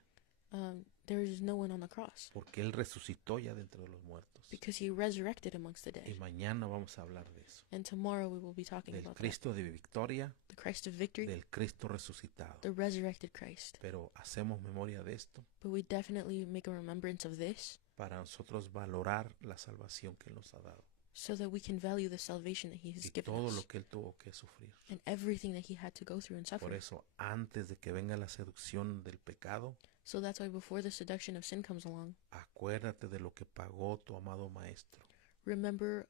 There is no one on the cross porque Él resucitó ya dentro de los muertos. because he resurrected amongst the Y dead. mañana vamos a hablar de eso. And tomorrow we will be talking Del about that. Cristo de victoria, The Christ of victory, del Cristo resucitado. the resurrected Christ. Pero hacemos memoria de esto But we definitely make a remembrance of this para nosotros valorar la salvación que Él nos ha dado so that we can value the salvation that he has y given todo us lo que Él tuvo que sufrir. and everything that he had to go through and Por suffer. eso, antes de que venga la seducción del pecado, So that's why before the seduction of sin comes along, acuérdate de lo que pagó tu amado Maestro. remember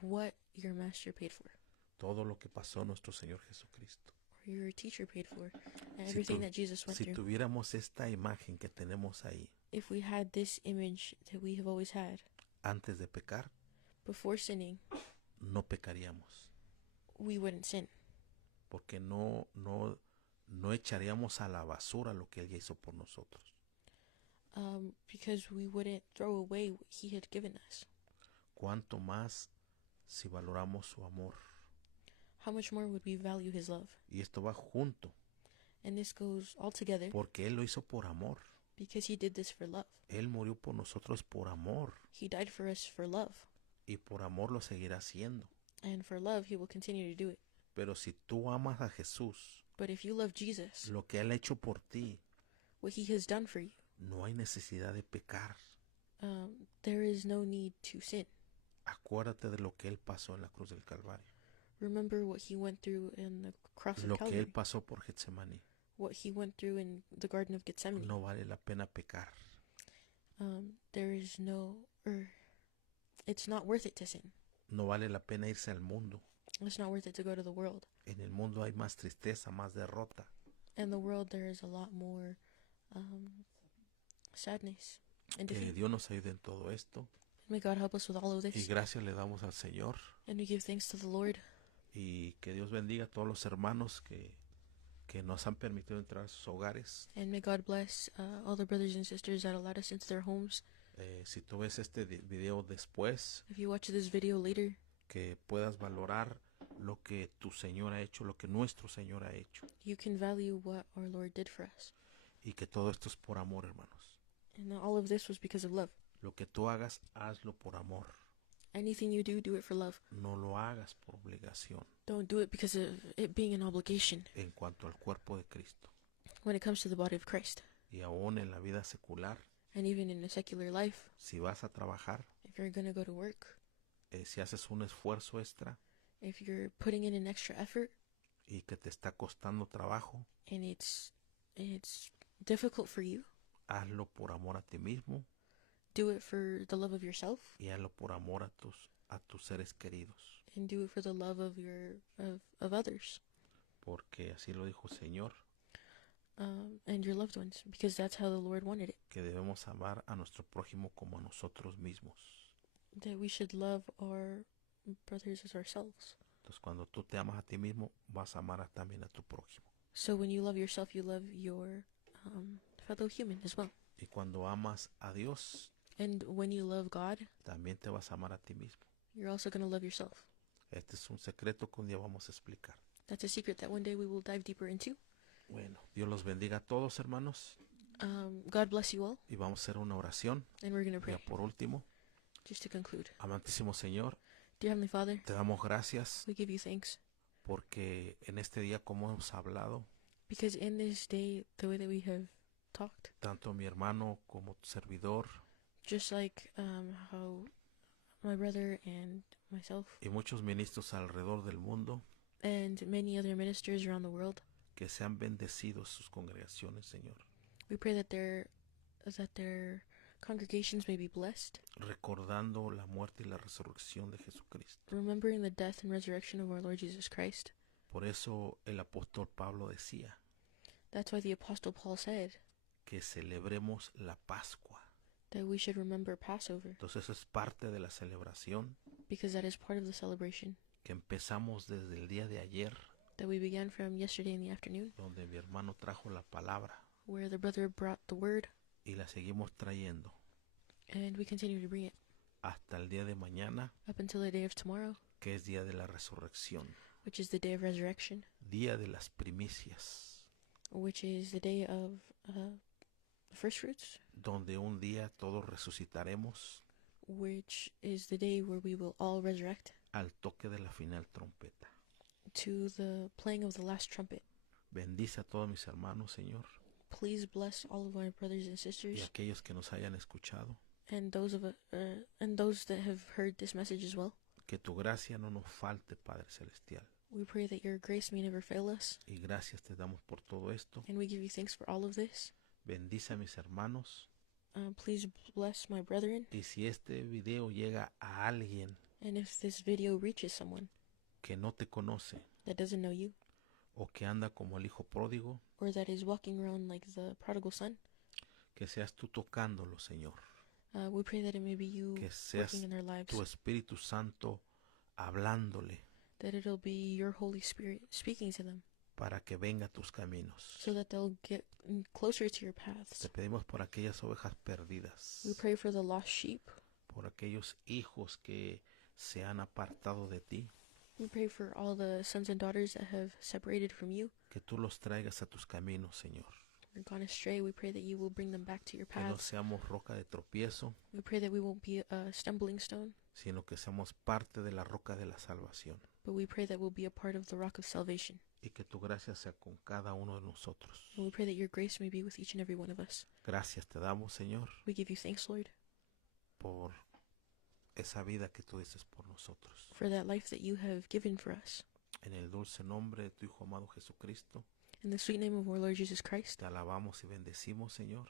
what your master paid for, Todo lo que pasó nuestro Señor Jesucristo. or your teacher paid for, and Si everything tu- that Jesus went Si through. tuviéramos esta imagen que tenemos ahí If we had this image that we have always had antes de pecar, before sinning, no pecaríamos, we wouldn't sin porque no echaríamos a la basura lo que Él ya hizo por nosotros. because we wouldn't throw away what he had given us. Cuánto más si valoramos su amor. How much more would we value his love? Y esto va junto, And this goes all together porque Él lo hizo por amor. because he did this for love. Él murió por nosotros por amor, He died for us for love, y por amor lo seguirá haciendo. and for love he will continue to do it. Pero si tú amas a Jesús, But if you love Jesus, lo que Él ha hecho por ti, what he has done for you, no hay necesidad de pecar. there is no need to sin. Acuérdate de lo que Él pasó en la cruz del Calvario, Remember what he went through in the cross of lo que Él Calvary, pasó por Getsemaní. what he went through in the Garden of Gethsemane. No vale la pena pecar. There is no, it's not worth it to sin. No vale la pena irse al mundo. It's not worth it to go to the world. En el mundo hay más tristeza, más derrota. In the world, there is a lot more sadness and Que defeat. Dios nos ayude en todo esto. May God help us with all of Y this. gracias le damos al Señor. And we give thanks to the Lord. Y que Dios bendiga a todos los hermanos que nos han permitido entrar a sus hogares. And may God bless all the brothers and sisters that allowed us into their homes. Si tú ves este video después, If you watch this video later, que puedas valorar lo que tu Señor ha hecho, lo que nuestro Señor ha hecho. you can value what our Lord did for us. Y que todo esto es por amor, hermanos. And all of this was because of love. Lo que tú hagas, hazlo por amor. Anything you do, do it for love. No lo hagas por obligación Don't do it because of it being an obligation en cuanto al cuerpo de Cristo. when it comes to the body of Christ. Y aún en la vida secular, And even in a secular life, si vas a trabajar, if you're going to go to work, si haces un esfuerzo extra if you're putting in an extra effort y que te está costando trabajo, and it's difficult for you, hazlo por amor a ti mismo do it for the love of yourself y hazlo por amor a tus seres queridos. and do it for the love of of others, Porque así lo dijo el Señor, and your loved ones, because that's how the Lord wanted it, que debemos amar a nuestro prójimo como a nosotros mismos. that we should love our brothers as ourselves. Entonces, cuando tú te amas a ti mismo, vas a amar también a tu prójimo. So when you love yourself, you love your fellow human as well. Y cuando amas a Dios, And when you love God, también te vas a amar a ti mismo. you're also going to love yourself. Este es un secreto que un día vamos a explicar. That's a secret that one day we will dive deeper into. Bueno, Dios los bendiga a todos, hermanos. God bless you all, Y vamos a hacer una oración. and we're going to Ya pray por último, just to conclude. amantísimo Señor, Dear Heavenly Father, te damos gracias we give you thanks porque en este día, como hemos hablado, because in this day, the way that we have talked, tanto mi hermano como tu servidor just like how my brother and myself y muchos ministros alrededor del mundo, and many other ministers around the world, que sean bendecidos sus congregaciones, Señor. we pray that their congregations may be blessed, Recordando la muerte y la resurrección de Jesucristo. remembering the death and resurrection of our Lord Jesus Christ. Por eso el apóstol Pablo decía That's why the Apostle Paul said que celebremos la Pascua. that we should remember Passover, Entonces eso es parte de la celebración because that is part of the celebration que empezamos desde el día de ayer, that we began from yesterday in the afternoon, donde mi hermano trajo la palabra where the brother brought the word, y la seguimos trayendo and we continue to bring it hasta el día de mañana, up until the day of tomorrow, que es día de la resurrección, which is the day of resurrection, día de las primicias, which is the day of the first fruits, donde un día todos resucitaremos which is the day where we will all resurrect al toque de la final trompeta. to the playing of the last trumpet. Bendice a todos mis hermanos, Señor, Please bless all of our brothers and y sisters, aquellos que nos hayan escuchado. and those that have heard this message as well. Que tu gracia no nos falte, Padre Celestial. We pray that your grace may never fail us, Y gracias te damos por todo esto. and we give you thanks for all of this. Bendice a mis hermanos. Please bless my brethren, Y si este video llega a alguien and if this video reaches someone que no te conoce that doesn't know you, o que anda como el hijo pródigo, or that is walking around like the prodigal son, que seas tú tocándolo, Señor. we pray that it may be you Que seas working in their lives, tu Espíritu Santo hablándole that it'll be your Holy Spirit speaking to them, para que venga a tus caminos. so that they'll get closer to your paths. Te pedimos por aquellas ovejas perdidas, We pray for the lost sheep. por aquellos hijos que se han apartado de ti, We pray for all the sons and daughters that have separated from you que tú los traigas a tus caminos, Señor. or gone astray. We pray that you will bring them back to your Que no paths. seamos roca de tropiezo, We pray that we won't be a stumbling stone, sino que seamos parte de la roca de la salvación. but we pray that we'll be a part of the rock of salvation. Y que tu gracia sea con cada uno de nosotros. And we pray that your grace may be with each and every one of us. Gracias te damos, Señor, We give you thanks, Lord, por esa vida que tú dices por nosotros. for that life that you have given for us. En el dulce nombre de tu Hijo amado Jesucristo, In the sweet name of our Lord Jesus Christ, te alabamos y bendecimos, Señor,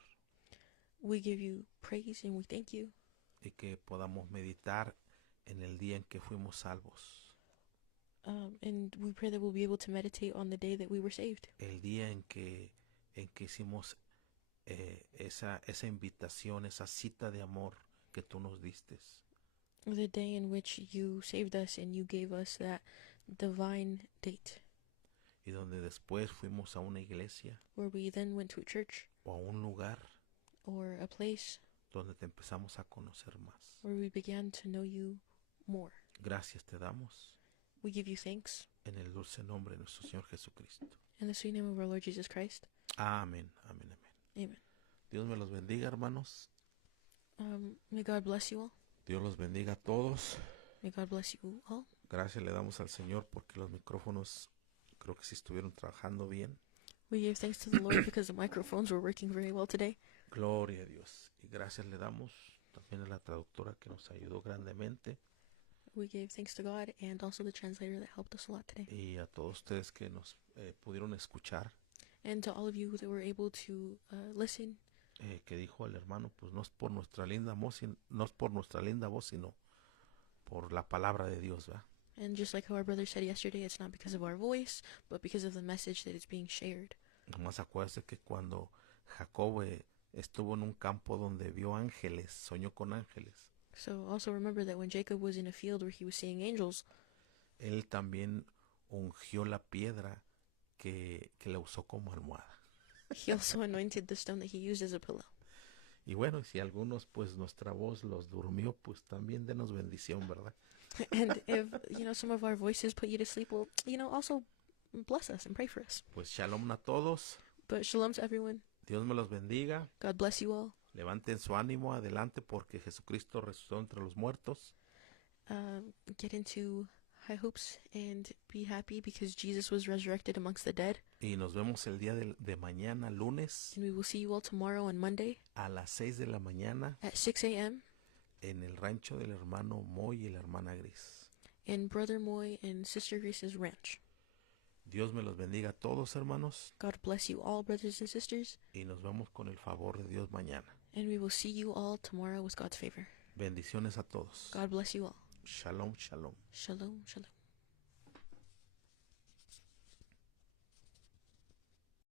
we give you praise and we thank you, y que podamos meditar en el día en que fuimos salvos, and we pray that we'll be able to meditate on the day that we were saved, el día en que hicimos esa invitación, esa cita de amor que tú nos diste, the day in which you saved us and you gave us that divine date, y donde después fuimos a una iglesia where we then went to a church o a un lugar or a place donde te empezamos a conocer más. where we began to know you more. Gracias te damos We give you thanks en el dulce nombre de nuestro Señor Jesucristo. in the sweet name of our Lord Jesus Christ. Amén, amén, amén. Amen. Dios me los bendiga, hermanos. May God bless you all. Dios los bendiga a todos. May God bless you all. Gracias le damos al Señor porque los micrófonos creo que sí estuvieron trabajando bien. We give thanks to the Lord because the microphones were working very well today. Gloria a Dios. Y gracias le damos también a la traductora que nos ayudó grandemente We gave thanks to God and also the translator that helped us a lot today. y a todos ustedes que nos pudieron escuchar. And to all of you that were able to listen, Que dijo el hermano, pues no es por nuestra linda voz, no es por nuestra linda voz, sino por la palabra de Dios, ¿verdad? and just like how our brother said yesterday, it's not because of our voice, but because of the message that is being shared. Nomás acuérdate que cuando Jacob estuvo en un campo donde vio ángeles, soñó con ángeles, So also remember that when Jacob was in a field where he was seeing angels, él también ungió la piedra que la usó como almohada. he also anointed the stone that he used as a pillow. Y bueno, si algunos pues nuestra voz los durmió, pues también denos bendición, ¿verdad? And if, some of our voices put you to sleep, well, also bless us and pray for us. Pues shalom a todos, But shalom to everyone. Dios me los bendiga, God bless you all. levanten su ánimo adelante porque Jesucristo resucitó entre los muertos. Get into high hopes and be happy because Jesus was resurrected amongst the dead. Y nos vemos el día de mañana, lunes, And we will see you all tomorrow on Monday a las 6 de la mañana at 6 a.m. en el rancho del hermano Moy y la hermana Gris. in Brother Moy and Sister Grease's ranch. Dios me los bendiga a todos, hermanos, God bless you all, brothers and sisters. y nos vemos con el favor de Dios mañana. And we will see you all tomorrow with God's favor. Bendiciones a todos. God bless you all. Shalom, shalom. Shalom, shalom.